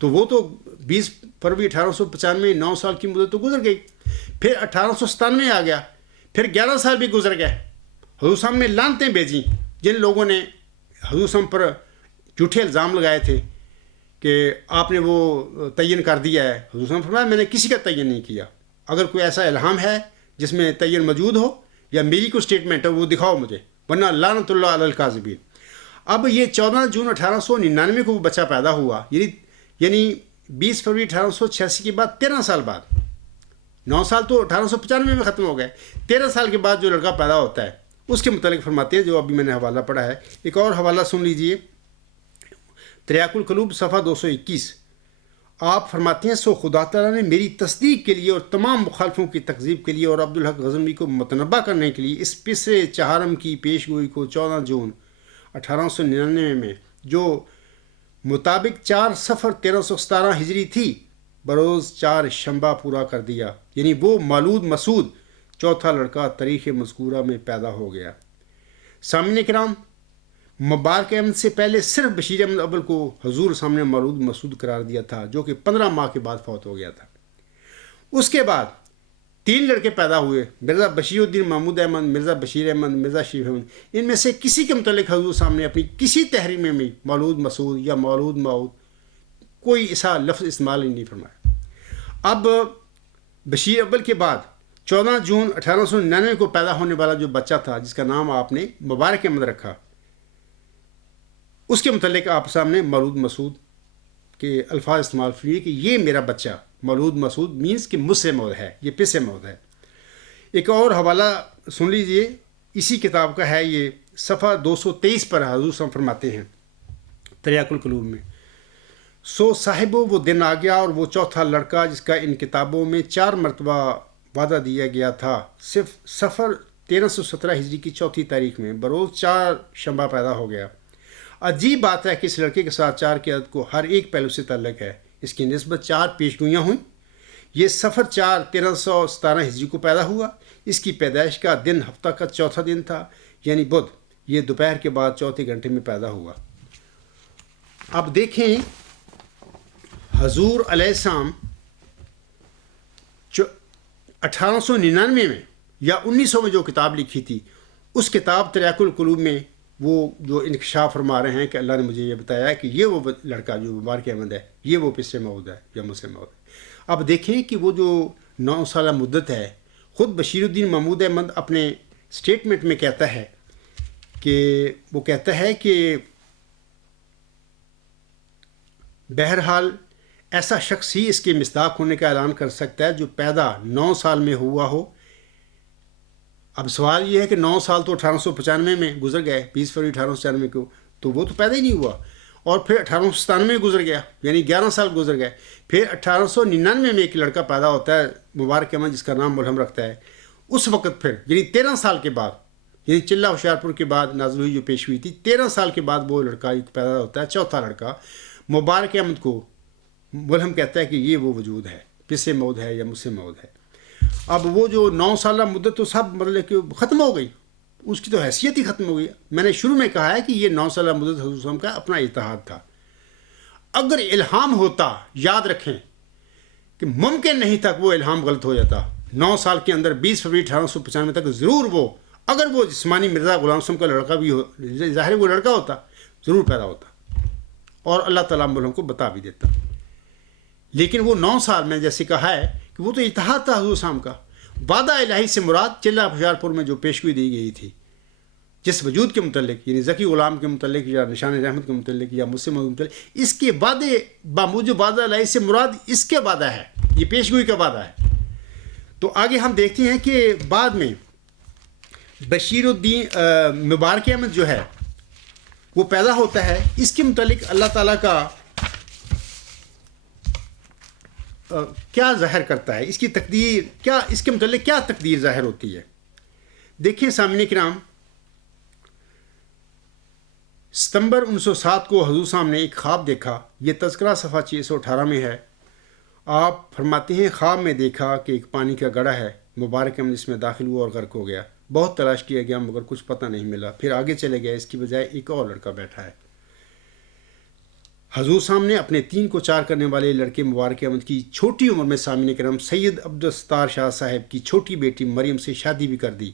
تو وہ تو 20 فروری 1895 9 سال کی مدت تو گزر گئی۔ پھر 1897 آ گیا، پھر 11 سال بھی گزر گئے۔ حضور صاحب نے لعنتیں بھیجیں جن لوگوں نے حضور صاحب پر جھوٹے الزام لگائے تھے کہ آپ نے وہ تعین کر دیا ہے۔ حضور صاحب نے فرمایا میں نے کسی کا تعین نہیں کیا، اگر کوئی ایسا الہام ہے جس میں تعین موجود ہو یا میری کوئی اسٹیٹمنٹ ہے وہ دکھاؤ مجھے، ورنہ لعنت اللہ علی الکاذبین۔ اب یہ 14 جون 1899 کو وہ بچہ پیدا ہوا، یعنی 20 فروری 1886 کے بعد 13 سال بعد، 9 سال تو 1895 میں ختم ہو گئے، 13 سال کے بعد جو لڑکا پیدا ہوتا ہے اس کے متعلق فرماتے ہیں، جو ابھی میں نے حوالہ پڑھا ہے۔ ایک اور حوالہ سن لیجئے، تریاق القلوب صفحہ 221۔ آپ فرماتے ہیں، سو خدا تعالیٰ نے میری تصدیق کے لیے اور تمام مخالفوں کی تکذیب کے لیے اور عبدالحق غزنوی کو متنبع کرنے کے لیے اس پسرے چہارم کی پیش گوئی کو 14 جون 1899 میں، جو مطابق 4 صفر 1317 ہجری تھی، بروز 4 شنبہ پورا کر دیا، یعنی وہ مولود مسعود چوتھا لڑکا تاریخ مذکورہ میں پیدا ہو گیا۔ سامعین کرام، مبارک احمد سے پہلے صرف بشیر احمد اول کو حضور سامنے مولود مسعود قرار دیا تھا، جو کہ 15 ماہ کے بعد فوت ہو گیا تھا۔ اس کے بعد 3 لڑکے پیدا ہوئے، مرزا بشیر الدین محمود احمد، مرزا بشیر احمد، مرزا شریف احمد۔ ان میں سے کسی کے متعلق حضور سامنے اپنی کسی تحریر میں مولود مسعود یا مولود ماؤد کوئی ایسا لفظ استعمال نہیں فرمایا۔ اب بشیر اول کے بعد 14 جون 1899 کو پیدا ہونے والا جو بچہ تھا، جس کا نام آپ نے مبارک احمد رکھا، اس کے متعلق آپ سامنے مولود مسعود کے الفاظ استعمال کیے کہ یہ میرا بچہ مولود مسعود مینس کہ مجھ سے مولود ہے، یہ پس سے مولود ہے۔ ایک اور حوالہ سن لیجئے، اسی کتاب کا ہے، یہ صفحہ 223 پر حضور صلی اللہ علیہ وسلم فرماتے ہیں تریاق القلوب میں، سو صاحبو وہ دن آ گیا اور وہ چوتھا لڑکا جس کا ان کتابوں میں 4 مرتبہ وعدہ دیا گیا تھا، صرف صفر 1317 ہجری کی 4 تاریخ میں بروز 4 شنبہ پیدا ہو گیا۔ عجیب بات ہے کہ اس لڑکے کے ساتھ 4 کی عدد کو ہر ایک پہلو سے تعلق ہے۔ اس کی نسبت 4 پیشگوئیاں ہوئیں۔ یہ صفر 4 1317 ہجری کو پیدا ہوا۔ اس کی پیدائش کا دن ہفتہ کا چوتھا دن تھا، یعنی بدھ۔ یہ دوپہر کے بعد چوتھے گھنٹے میں پیدا ہوا۔ اب دیکھیں حضور علیہ السلام 1899 میں یا 1900 میں جو کتاب لکھی تھی، اس کتاب تریاق القلوب میں وہ جو انکشاف فرما رہے ہیں کہ اللہ نے مجھے یہ بتایا ہے کہ یہ وہ لڑکا جو مبارک احمد ہے، یہ وہ پس سے مولود ہے یا مسلم مولود ہے۔ اب دیکھیں کہ وہ جو 9 سالہ مدت ہے، خود بشیر الدین محمود احمد اپنے سٹیٹمنٹ میں کہتا ہے کہ وہ کہتا ہے کہ بہرحال ایسا شخص ہی اس کے مصداق ہونے کا اعلان کر سکتا ہے جو پیدا 9 سال میں ہوا ہو۔ اب سوال یہ ہے کہ 9 سال تو 1895 میں گزر گئے، 20 فروری 1895 کو، تو وہ تو پیدا ہی نہیں ہوا، اور پھر 1897 میں گزر گیا، یعنی 11 سال گزر گئے۔ پھر 1899 میں ایک لڑکا پیدا ہوتا ہے مبارک احمد، جس کا نام ملہم رکھتا ہے۔ اس وقت پھر یعنی 13 سال کے بعد، یعنی چلہ ہوشیارپور کے بعد نازل ہوئی جو پیش ہوئی تھی، 13 سال کے بعد وہ لڑکا پیدا ہوتا ہے، چوتھا لڑکا مبارک احمد کو ملہم کہتا ہے کہ یہ وہ وجود ہے، پس سے مولود ہے یا مجھ سے مولود ہے۔ اب وہ جو 9 سالہ مدت تو سب مطلب کہ ختم ہو گئی، اس کی تو حیثیت ہی ختم ہو گئی۔ میں نے شروع میں کہا ہے کہ یہ 9 سالہ مدت حضور صلی اللہ علیہ وسلم کا اپنا اجتہاد تھا۔ اگر الہام ہوتا، یاد رکھیں کہ ممکن نہیں تھا کہ وہ الہام غلط ہو جاتا. 9 سال کے اندر 20 فروری 1895 تک ضرور وہ، اگر وہ جسمانی مرزا غلام حسن کا لڑکا بھی ہو، ظاہر وہ لڑکا ہوتا، ضرور پیدا ہوتا اور اللہ تعالیٰ ملہم کو بتا بھی دیتا. لیکن وہ 9 سال میں جیسے کہا ہے کہ وہ تو اتحاد تھا حضور صاحب کا. وعدہ الہی سے مراد چلہ ہوشیار پور میں جو پیشگوئی دی گئی تھی جس وجود کے متعلق، یعنی ذکی غلام کے متعلق یا نشان رحمت کے متعلق یا مجھ سے متعلق، اس کے وعدے باموجب وعدہ الہی سے مراد اس کے وعدہ ہے، یہ پیشگوئی کا وعدہ ہے. تو آگے ہم دیکھتے ہیں کہ بعد میں بشیر الدین مبارک احمد جو ہے وہ پیدا ہوتا ہے. اس کے متعلق اللہ تعالیٰ کا کیا ظاہر کرتا ہے، اس کی تقدیر کیا، اس کے متعلق کیا تقدیر ظاہر ہوتی ہے. دیکھیں سامعین کرام، ستمبر 1907 کو حضور صاحب نے ایک خواب دیکھا. یہ تذکرہ صفحہ 618 میں ہے. آپ فرماتے ہیں خواب میں دیکھا کہ ایک پانی کا گڑھا ہے، مبارک احمد اس میں داخل ہوا اور غرق ہو گیا. بہت تلاش کیا گیا مگر کچھ پتہ نہیں ملا. پھر آگے چلے گئے، اس کی بجائے ایک اور لڑکا بیٹھا ہے. حضور صاحب نے اپنے 3 کو 4 کرنے والے لڑکے مبارک احمد کی چھوٹی عمر میں سامعین کرام سید عبدالستار شاہ صاحب کی چھوٹی بیٹی مریم سے شادی بھی کر دی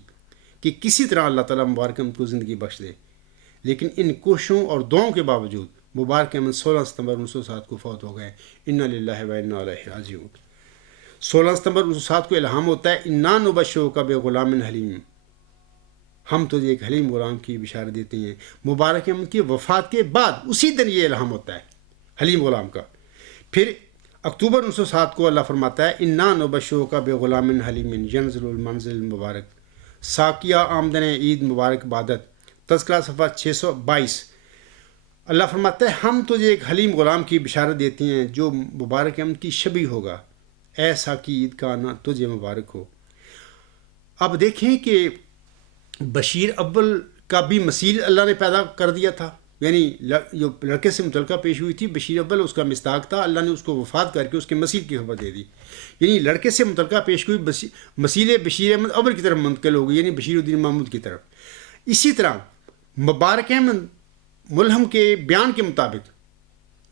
کہ کسی طرح اللہ تعالیٰ مبارک احمد کو زندگی بخش دے. لیکن ان کوششوں اور دعاؤں کے باوجود مبارک احمد 16 ستمبر 1907 کو فوت ہو گئے. انا للہ و انا الیہ راجعون. 16 ستمبر 1907 کو الہام ہوتا ہے انا نبشرک بغلام حلیم، ہم تجھے ایک حلیم غلام کی بشارت دیتے ہیں. مبارک احمد کی وفات کے بعد اسی دن یہ الہام ہوتا ہے حلیم غلام کا. پھر اکتوبر 1907 کو اللہ فرماتا ہے انا نبشرک بغلام حلیم ینزل المنزل المبارک. ساقیہ آمدن عید مبارک بادت، تذکرہ صفحہ 622. اللہ فرماتا ہے ہم تجھے ایک حلیم غلام کی بشارت دیتے ہیں جو مبارک احمد کی شبیہ ہوگا. اے ساقی عید کا آنا تجھے مبارک ہو. اب دیکھیں کہ بشیر اول کا بھی مثیل اللہ نے پیدا کر دیا تھا، یعنی جو لڑکے سے متعلقہ پیش ہوئی تھی بشیر اول اس کا مصداق تھا. اللہ نے اس کو وفات کر کے اس کے مثیل کی خبر دے دی، یعنی لڑکے سے متعلقہ پیش ہوئی مثیل بشیر احمد اول کی طرف منتقل ہو گئی، یعنی بشیر الدین محمود کی طرف. اسی طرح مبارک احمد ملہم کے بیان کے مطابق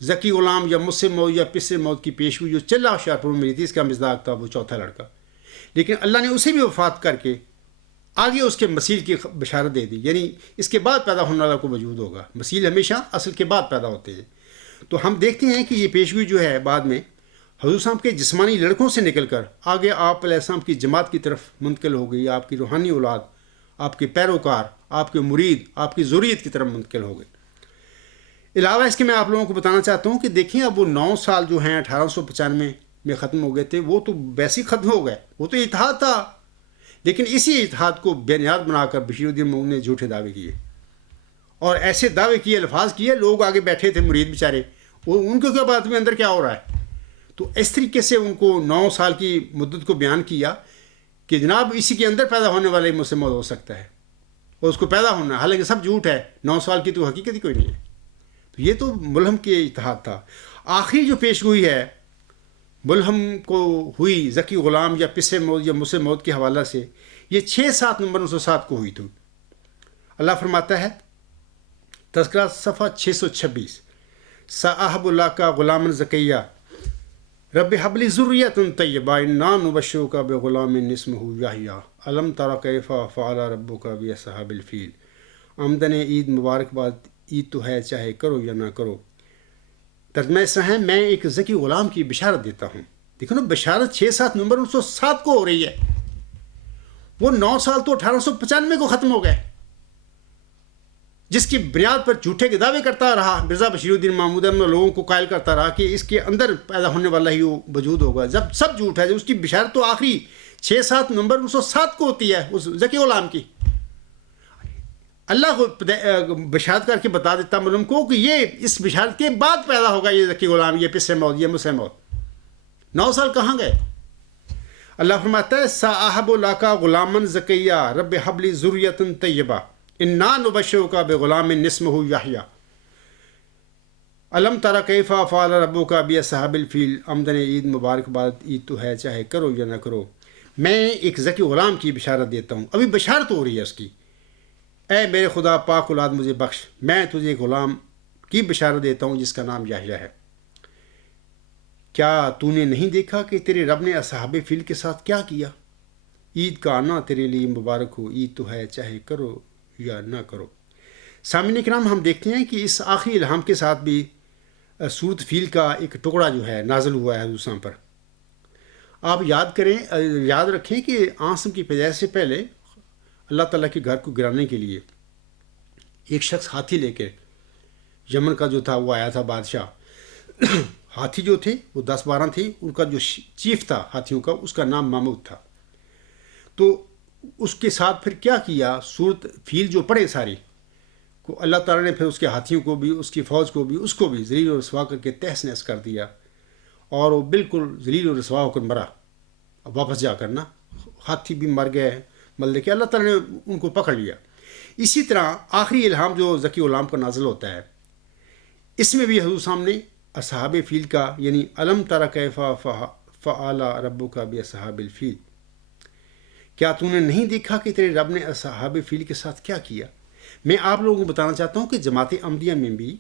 ذکی غلام یا مسلم موت یا پسر موت کی پیش ہوئی جو چلہ ہوشیارپور میں ملی تھی، اس کا مصداق تھا وہ چوتھا لڑکا. لیکن اللہ نے اسے بھی وفات کر کے آگے اس کے مسیل کی بشارت دے دی، یعنی اس کے بعد پیدا ہونے والا کو وجود ہوگا. مسیل ہمیشہ اصل کے بعد پیدا ہوتے ہیں. تو ہم دیکھتے ہیں کہ یہ پیشگوئی جو ہے بعد میں حضور صاحب کے جسمانی لڑکوں سے نکل کر آگے آپ علیہ السلام کی جماعت کی طرف منتقل ہو گئی. آپ کی روحانی اولاد، آپ کے پیروکار، آپ کے مرید، آپ کی ذریت کی طرف منتقل ہو گئے. علاوہ اس کے میں آپ لوگوں کو بتانا چاہتا ہوں کہ دیکھیں اب وہ 9 سال جو ہیں 1895 میں ختم ہو گئے تھے، وہ تو ویسے ختم ہو گئے، وہ تو اتحاد تھا. لیکن اسی اتحاد کو بنیاد بنا کر بشیر الدین محمود نے جھوٹے دعوے کیے اور ایسے دعوے کیے، الفاظ کیے. لوگ آگے بیٹھے تھے مرید بیچارے، وہ ان کو کیا بات میں اندر کیا ہو رہا ہے. تو اس طریقے سے ان کو 9 سال کی مدت کو بیان کیا کہ جناب اسی کے اندر پیدا ہونے والے مسلم ہو سکتا ہے اور اس کو پیدا ہونا ہے، حالانکہ سب جھوٹ ہے. 9 سال کی تو حقیقت ہی کوئی نہیں ہے. تو یہ تو ملہم کے اتحاد تھا. آخری جو پیشگوئی ہے ملہم کو ہوئی ذکی غلام یا پسر موت یا مسلم موت کے حوالہ سے، یہ 6-7 نومبر 1907 کو ہوئی تھی. اللہ فرماتا ہے تذکرہ صفحہ 626 صاحب اللہ کا غلام زکیہ رب حبلی ذریۃ طیبہ انا نبشرک بغلام اسمہ یحییٰ الم تر کیف فعل ربک باصحاب الفیل. آمدن عید مبارکباد. عید تو ہے چاہے کرو یا نہ کرو. ترجمہ اس ہے میں ایک ذکی غلام کی بشارت دیتا ہوں. دیکھو نا، بشارت 6-7 نومبر 1907 کو ہو رہی ہے. وہ 9 سال تو 1895 کو ختم ہو گئے، جس کی بنیاد پر جھوٹے کے دعوے کرتا رہا مرزا بشیر الدین محمود احمد، لوگوں کو قائل کرتا رہا کہ اس کے اندر پیدا ہونے والا ہی وہ وجود ہوگا. جب سب جھوٹ ہے، جب اس کی بشارت تو آخری 6-7 نومبر 1907 کو ہوتی ہے اس ذکی غلام کی. اللہ کو بشارت کر کے بتا دیتا ملم کو کہ یہ اس بشارت کے بعد پیدا ہوگا یہ ذکی غلام، یہ پسر موت، یہ مسلم موت. 9 سال کہاں گئے؟ اللہ فرماتا ہے صاحب لاکا غلامن زکیہ رب حبلی ذریۃ طیبہ انا نبشرک بغلام اسمہ یحییٰ الم تر کیف فعل ربک باصحاب الفیل. آمدن عید مبارکباد. عید تو ہے چاہے کرو یا نہ کرو. میں ایک ذکی غلام کی بشارت دیتا ہوں، ابھی بشارت ہو رہی ہے اس کی. اے میرے خدا پاک اولاد مجھے بخش، میں تجھے غلام کی بشارت دیتا ہوں جس کا نام یحییٰ ہے. کیا تو نے نہیں دیکھا کہ تیرے رب نے اصحاب فیل کے ساتھ کیا کیا؟ عید کا آنا تیرے لیے مبارک ہو، عید تو ہے چاہے کرو یا نہ کرو۔ سامعین کرام، ہم دیکھتے ہیں کہ اس آخری الہام کے ساتھ بھی سورۃ فیل کا ایک ٹکڑا جو ہے نازل ہوا ہے حضور صاحب پر۔ آپ یاد رکھیں کہ آسم کی پیدائش سے پہلے اللہ تعالیٰ کے گھر کو گرانے کے لیے ایک شخص ہاتھی لے کے یمن کا جو تھا وہ آیا تھا بادشاہ۔ ہاتھی جو تھے وہ 10-12 تھے، ان کا جو چیف تھا ہاتھیوں کا، اس کا نام محمود تھا۔ تو اس کے ساتھ پھر کیا کیا، سورۃ فیل جو پڑھے ساری کو اللہ تعالیٰ نے پھر اس کے ہاتھیوں کو بھی، اس کی فوج کو بھی، اس کو بھی ذلیل و رسوا کر کے تہس نہس کر دیا، اور وہ بالکل ذلیل و رسوا ہو کر مرا۔ اب واپس جا کر نا ہاتھی بھی مر گئے، مطلب کہ اللہ تعالیٰ نے ان کو پکڑ لیا۔ اسی طرح آخری الہام جو ذکی غلام کا نازل ہوتا ہے، اس میں بھی حضور صاحب نے اصحاب فیل کا، یعنی الم تر کیف فعل ربک باصحاب الفیل، کیا تو نے نہیں دیکھا کہ تیرے رب نے اصحاب فیل کے ساتھ کیا کیا؟ میں آپ لوگوں کو بتانا چاہتا ہوں کہ جماعت احمدیہ میں بھی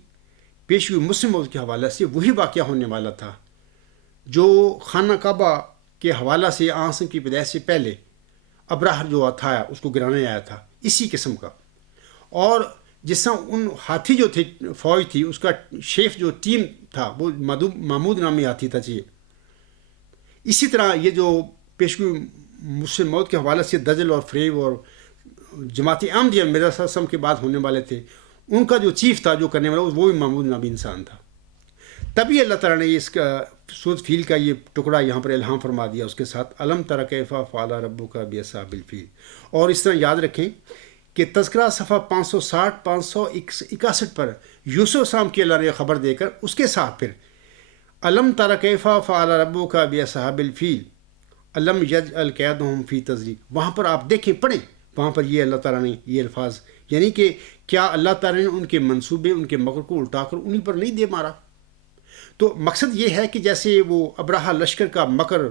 پیشوی مسلم موعود کے حوالے سے وہی واقعہ ہونے والا تھا جو خانہ کعبہ کے حوالہ سے آسم کی پیدائش سے پہلے ابراہ جو تھا اس کو گرانے آیا تھا، اسی قسم کا۔ اور جس طرح ان ہاتھی جو تھے، فوج تھی، اس کا شیف جو ٹیم تھا وہ محمود نامی ہاتھی تھا چاہیے، اسی طرح یہ جو پیشوی مسلم موت کے حوالے سے دجل اور فریب اور جماعت احمدیہ مرزا صاحب وسلم کے بعد ہونے والے تھے، ان کا جو چیف تھا جو کرنے والا وہ بھی محمود نامی انسان تھا۔ تبھی اللہ تعالیٰ نے اس کا سورۃ فیل کا یہ ٹکڑا یہاں پر الہام فرما دیا، اس کے ساتھ الم تر کیف فعل ربک باصحاب الفیل۔ اور اس طرح یاد رکھیں کہ تذکرہ صفحہ 560-561 پر یوسف صاحب کی اللہ نے خبر دے کر اس کے ساتھ پھر الم تر کیف فعل ربک باصحاب الفیل الم یجعل کیدہم فی تضلیل، وہاں پر آپ دیکھیں، پڑھیں، وہاں پر یہ اللہ تعالیٰ نے یہ الفاظ، یعنی کہ کیا اللہ تعالیٰ نے ان کے منصوبے، ان کے مکر کو الٹا کر انہیں پر نہیں دے مارا؟ تو مقصد یہ ہے کہ جیسے وہ ابراہ لشکر کا مکر،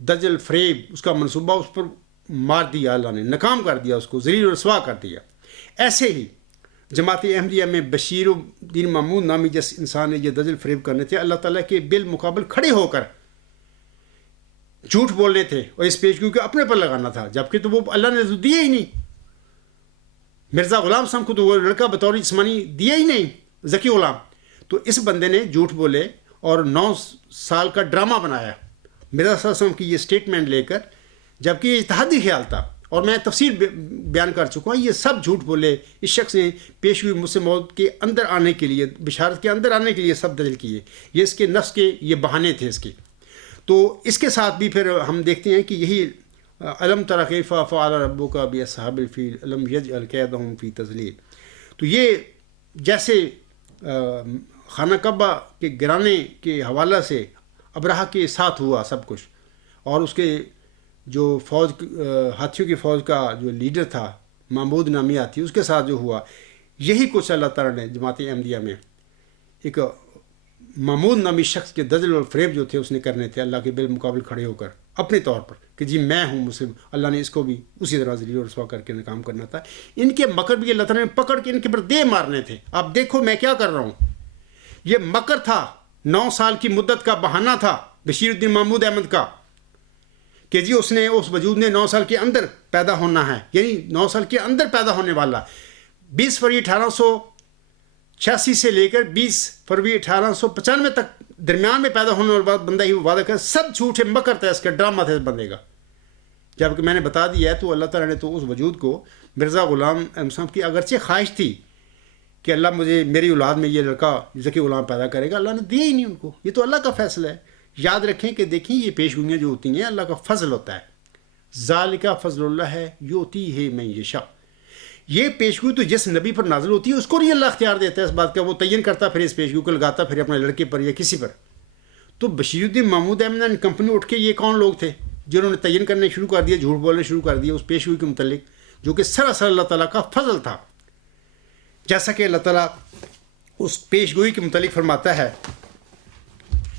دجل، فریب، اس کا منصوبہ اس پر مار دیا، اللہ نے ناکام کر دیا، اس کو ذلیل و رسوا کر دیا، ایسے ہی جماعت احمدیہ میں بشیر الدین محمود نامی جس انسان نے یہ دجل فریب کرنے تھے، اللہ تعالیٰ کے بالمقابل کھڑے ہو کر جھوٹ بولنے تھے اور اس پیشگوئی کو اپنے پر لگانا تھا، جبکہ تو وہ اللہ نے تو دیا ہی نہیں۔ مرزا غلام صاحب کو تو وہ لڑکا بطور جسمانی دیا ہی نہیں، ذکی غلام۔ تو اس بندے نے جھوٹ بولے اور 9 سال کا ڈرامہ بنایا مرزا صاحب وسلم کی یہ سٹیٹمنٹ لے کر، جبکہ یہ اجتہادی خیال تھا، اور میں تفصیل بیان کر چکا ہوں۔ یہ سب جھوٹ بولے اس شخص نے پیشوی مسلم موعود کے اندر آنے کے لیے، بشارت کے اندر آنے کے لیے سب دجل کیے، یہ اس کے نفس کے یہ بہانے تھے اس کے۔ تو اس کے ساتھ بھی پھر ہم دیکھتے ہیں کہ یہی الم تر کیف فعل ربک باصحاب الفیل الم یجعل کیدہم فی تضلیل، تو یہ جیسے خانہ کعبہ کے گرانے کے حوالہ سے ابراہ کے ساتھ ہوا سب کچھ، اور اس کے جو فوج، ہاتھیوں کی فوج کا جو لیڈر تھا محمود نامی ہاتھی، اس کے ساتھ جو ہوا، یہی کچھ اللہ تعالیٰ نے جماعت احمدیہ میں ایک محمود نامی شخص کے دجل اور فریب جو تھے اس نے کرنے تھے، اللہ کے بالمقابل کھڑے ہو کر اپنے طور پر کہ جی میں ہوں مسلم۔ اللہ نے اس کو بھی اسی طرح ذلیل و رسوا کر کے ناکام کرنا تھا۔ ان کے مکر بھی اللہ تعالیٰ نے پکڑ کے ان کے پر دے مارنے تھے۔ آپ دیکھو میں کیا کر رہا ہوں، یہ مکر تھا، 9 سال کی مدت کا بہانہ تھا بشیر الدین محمود احمد کا کہ جی اس وجود نے 9 سال کے اندر پیدا ہونا ہے، یعنی 9 سال کے اندر پیدا ہونے والا۔ 20 فروری 1886 سے لے کر 20 فروری 1895 تک درمیان میں پیدا ہونے والا بندہ ہی وعدہ کر، سب جھوٹے مکر تھا، اس کا ڈرامہ تھا اس بندے کا۔ جبکہ میں نے بتا دیا ہے تو اللہ تعالیٰ نے تو اس وجود کو مرزا غلام احمد صاحب کی اگرچہ خواہش تھی کہ اللہ مجھے میری اولاد میں یہ لڑکا ذکی غلام پیدا کرے گا، اللہ نے دیا ہی نہیں ان کو، یہ تو اللہ کا فیصلہ ہے۔ یاد رکھیں کہ دیکھیں یہ پیشگوئیاں جو ہوتی ہیں اللہ کا فضل ہوتا ہے، ذالک فضل اللہ ہے یؤتیہ من یشاء۔ یہ پیشگوئی تو جس نبی پر نازل ہوتی ہے اس کو نہیں اللہ اختیار دیتا ہے اس بات کا، وہ تعین کرتا پھر اس پیشگوئی کو لگاتا پھر اپنے لڑکے پر یا کسی پر۔ تو بشیر الدین محمود احمد کمپنی اٹھ کے یہ کون لوگ تھے جنہوں نے تعین کرنے شروع کر دیا، جھوٹ بولنے شروع کر دیا اس پیشگوئی کے متعلق، جو کہ سراسر اللہ تعالیٰ کا فضل تھا۔ جیسا کہ اللہ تعالیٰ اس پیشگوئی کے متعلق فرماتا ہے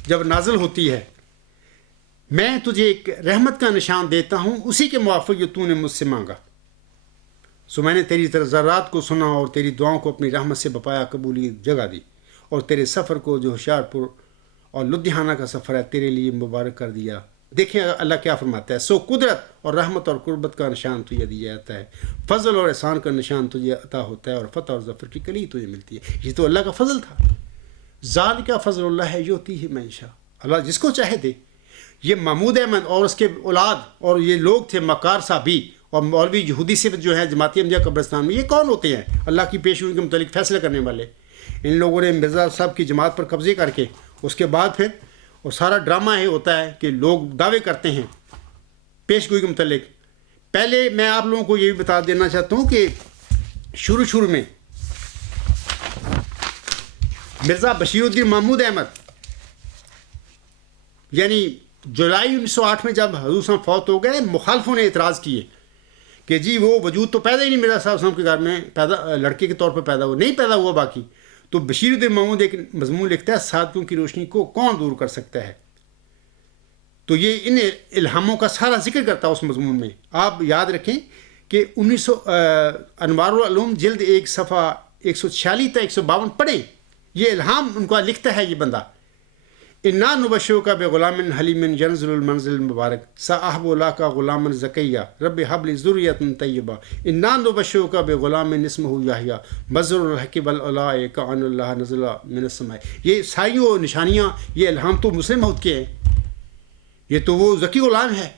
جب نازل ہوتی ہے، میں تجھے ایک رحمت کا نشان دیتا ہوں اسی کے موافق جو تو نے مجھ سے مانگا، سو میں نے تیری ذرات کو سنا اور تیری دعاؤں کو اپنی رحمت سے بپایا قبولی جگہ دی، اور تیرے سفر کو جو ہوشیار پور اور لدھیانہ کا سفر ہے تیرے لیے مبارک کر دیا. دیکھیں اللہ کیا فرماتا ہے. سو قدرت اور رحمت اور قربت کا نشان تجھے دیا جاتا ہے, فضل اور احسان کا نشان تجھے عطا ہوتا ہے, اور فتح اور ظفر کی کلی تجھے ملتی ہے. یہ تو اللہ کا فضل تھا. ذالک فضل اللہ ہے یؤتیہ من یشاء, اللہ جس کو چاہے دے. یہ محمود احمد اور اس کے اولاد اور یہ لوگ تھے مکار صاحبی اور مولوی یہودی صفت جو ہے جماعت احمدیہ قبرستان میں, یہ کون ہوتے ہیں اللہ کی پیشگوئی کے متعلق فیصلہ کرنے والے؟ ان لوگوں نے مرزا صاحب کی جماعت پر قبضے کر کے اس کے بعد پھر اور سارا ڈرامہ یہ ہوتا ہے کہ لوگ دعوے کرتے ہیں پیشگوئی کے متعلق. پہلے میں آپ لوگوں کو یہ بھی بتا دینا چاہتا ہوں کہ شروع میں مرزا بشیر الدین محمود احمد یعنی جولائی 1908 میں جب حضور صاحب فوت ہو گئے, مخالفوں نے اعتراض کیے کہ جی وہ وجود تو پیدا ہی نہیں مرزا صاحب کے گھر میں, پیدا لڑکے کے طور پر پیدا ہوا نہیں, پیدا ہوا باقی. تو بشیر الدین محمود ایک مضمون لکھتا ہے سادگیوں کی روشنی کو کون دور کر سکتا ہے. تو یہ ان الہاموں کا سارا ذکر کرتا ہے اس مضمون میں. آپ یاد رکھیں کہ 1900 انوار العلوم جلد 1 صفحہ 146 تا 152 پڑھیں. یہ الہام ان کا لکھتا ہے یہ بندہ. انا نبشرک بغلام حلیم ینزل المنزل المبارک ساحب لاک غلام زکیہ رب حب لی ذریۃ طیبہ انا نبشرک بغلام اسمہ یحییٰ مظہر الحق والعلاء کأن اللہ نزل من السماء. یہ ساری وہ نشانیاں, یہ الہام تو مسلم موعود کے ہیں. یہ تو وہ ذکی غلام ہے,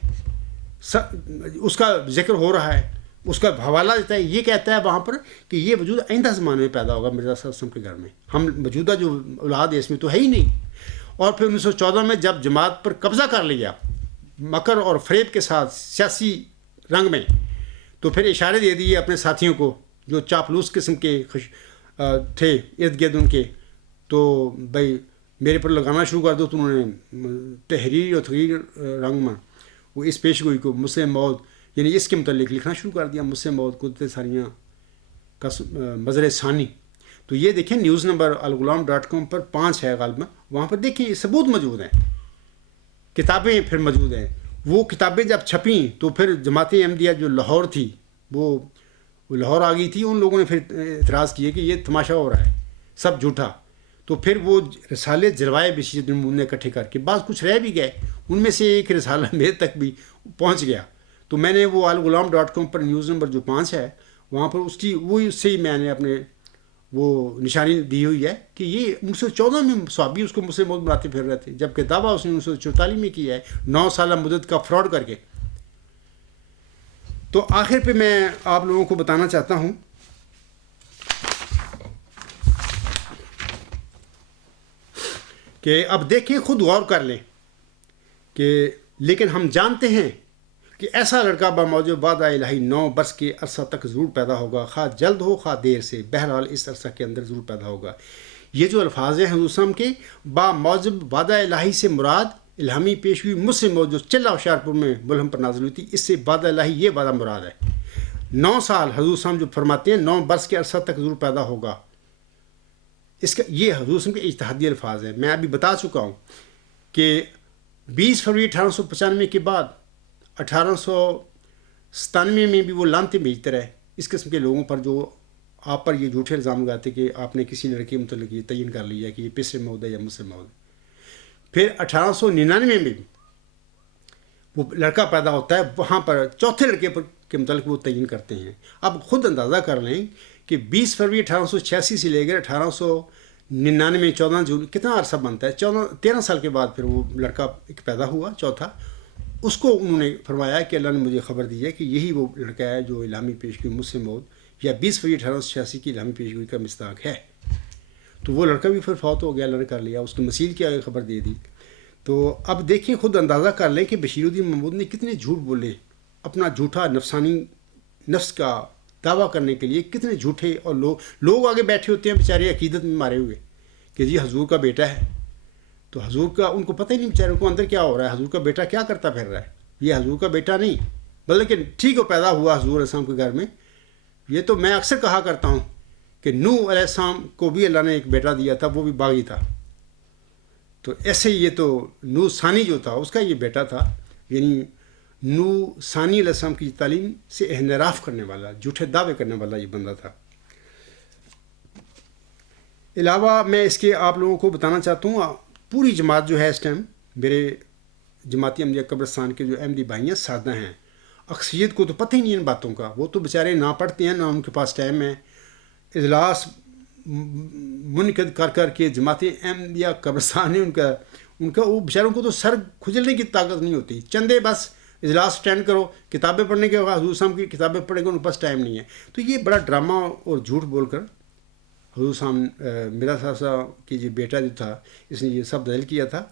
اس کا ذکر ہو رہا ہے, اس کا حوالہ دیتا ہے. یہ کہتا ہے وہاں پر کہ یہ وجود آئندہ زمانے میں پیدا ہوگا مرزا صاحب وسلم کے گھر میں. ہم موجودہ جو اولاد ہے اس میں تو ہے ہی نہیں. اور پھر 1914 میں جب جماعت پر قبضہ کر لیا مکر اور فریب کے ساتھ سیاسی رنگ میں, تو پھر اشارے دے دیے اپنے ساتھیوں کو جو چاپلوس قسم کے تھے ارد گرد ان کے, تو بھائی میرے پر لگانا شروع کر دو. تو انہوں نے تحریر اور تقریر رنگ میں وہ اس پیشگوئی کو مسلم موعود یعنی اس کے متعلق لکھنا شروع کر دیا, مسلم موعود قدرت ثانیہ کا مظہر ثانی. تو یہ دیکھیں نیوز نمبر الغلام.com پر 5 ہے غالباً, وہاں پر دیکھیں یہ ثبوت موجود ہیں, کتابیں پھر موجود ہیں. وہ کتابیں جب چھپیں تو پھر جماعت احمدیہ جو لاہور تھی وہ لاہور آ گئی تھی, ان لوگوں نے پھر اعتراض کیے کہ یہ تماشا ہو رہا ہے سب جھوٹا. تو پھر وہ رسالے جلوائے بشیر الدین محمود نے اکٹھے کر کے بعض کچھ رہ بھی گئے, ان میں سے ایک رسالہ میرے تک بھی پہنچ گیا. تو میں نے وہ الغلام.com پر نیوز نمبر جو 5 ہے وہاں پر اس کی وہی سے ہی میں نے اپنے وہ نشانی دی ہوئی ہے کہ یہ 1914 میں صحابی اس کو مسلم موعود بناتے پھر رہے تھے, جبکہ دعویٰ اس نے 1944 میں کیا ہے 9 سالہ مدت کا فراڈ کر کے. تو آخر پہ میں آپ لوگوں کو بتانا چاہتا ہوں کہ اب دیکھیں, خود غور کر لیں کہ لیکن ہم جانتے ہیں کہ ایسا لڑکا باموجب وعدہ الہی 9 برس کے عرصہ تک ضرور پیدا ہوگا, خواہ جلد ہو خواہ دیر سے, بہرحال اس عرصہ کے اندر ضرور پیدا ہوگا. یہ جو الفاظ ہیں حضور صلی اللہ علیہ وسلم کے باموجب وعدہ الہی سے مراد الہامی پیشگوئی مسلم موعود جو چلہ ہوشیارپور میں ملہم پر نازل ہوئی تھی, اس سے وعدہ الہی یہ وعدہ مراد ہے. 9 سال حضور صلی اللہ علیہ وسلم جو فرماتے ہیں 9 برس کے عرصہ تک ضرور پیدا ہوگا, اس کا یہ حضور صلی اللہ علیہ وسلم کے اجتہادی الفاظ ہیں. میں ابھی بتا چکا ہوں کہ 20 فروری 1895 کے بعد 1897 میں بھی وہ لانتے بھیجتے رہے اس قسم کے لوگوں پر جو آپ پر یہ جھوٹے الزام لگاتے کہ آپ نے کسی لڑکے کے متعلق یہ تعین کر لیا کہ یہ پسر موعود ہے یا مسلم موعود. پھر 1899 میں بھی وہ لڑکا پیدا ہوتا ہے, وہاں پر چوتھے لڑکے پر کے متعلق وہ تعین کرتے ہیں. اب خود اندازہ کر لیں کہ 20 فروری 1886 سے لے کر 1899 14 جون کتنا عرصہ بنتا ہے, 13 سال کے بعد پھر وہ لڑکا ایک پیدا ہوا چوتھا. اس کو انہوں نے فرمایا کہ اللہ نے مجھے خبر دی ہے کہ یہی وہ لڑکا ہے جو الہامی پیشگوئی مسلم موعود یا 20 فروری 1886 کی الہامی پیشگوئی کا مصداق ہے. تو وہ لڑکا بھی پھر فوت ہو گیا, اللہ نے کر لیا, اس کی مسیل کی خبر دے دی. تو اب دیکھیں, خود اندازہ کر لیں کہ بشیر الدین محمود نے کتنے جھوٹ بولے, اپنا جھوٹا نفسانی نفس کا دعویٰ کرنے کے لیے کتنے جھوٹے, اور لوگ آگے بیٹھے ہوتے ہیں بیچارے عقیدت میں مارے ہوئے کہ جی حضور کا بیٹا ہے. تو حضور کا ان کو پتہ ہی نہیں بیچارے کو اندر کیا ہو رہا ہے, حضور کا بیٹا کیا کرتا پھر رہا ہے. یہ حضور کا بیٹا نہیں, بلکہ ٹھیک ہو پیدا ہوا حضور علیہ السلام کے گھر میں. یہ تو میں اکثر کہا کرتا ہوں کہ نوح علیہ السلام کو بھی اللہ نے ایک بیٹا دیا تھا, وہ بھی باغی تھا. تو ایسے یہ تو نوح ثانی جو تھا اس کا یہ بیٹا تھا, یعنی نوح ثانی علیہ السلام کی تعلیم سے انحراف کرنے والا, جھوٹے دعوے کرنے والا یہ بندہ تھا. علاوہ میں اس کے آپ لوگوں کو بتانا چاہتا ہوں پوری جماعت جو ہے اس ٹائم میرے جماعتی احمدیہ قبرستان کے جو احمدی بھائی ہیں سادہ ہیں. اکثریت کو تو پتہ ہی نہیں ان باتوں کا. وہ تو بیچارے نہ پڑھتے ہیں نہ ان کے پاس ٹائم ہے. اجلاس منعقد کر کر کے جماعتی احمدیہ قبرستان ہے ان کا وہ بیچاروں کو تو سر کھجلنے کی طاقت نہیں ہوتی. چندے بس اجلاس اٹینڈ کرو, کتابیں پڑھنے کے بعد حضور صاحب کی کتابیں پڑھنے کے ان کے پاس ٹائم نہیں ہے. تو یہ بڑا ڈرامہ اور جھوٹ بول کر حضور صاحب میرا صاحب کی جو بیٹا جو تھا اس نے یہ سب دلیل کیا تھا.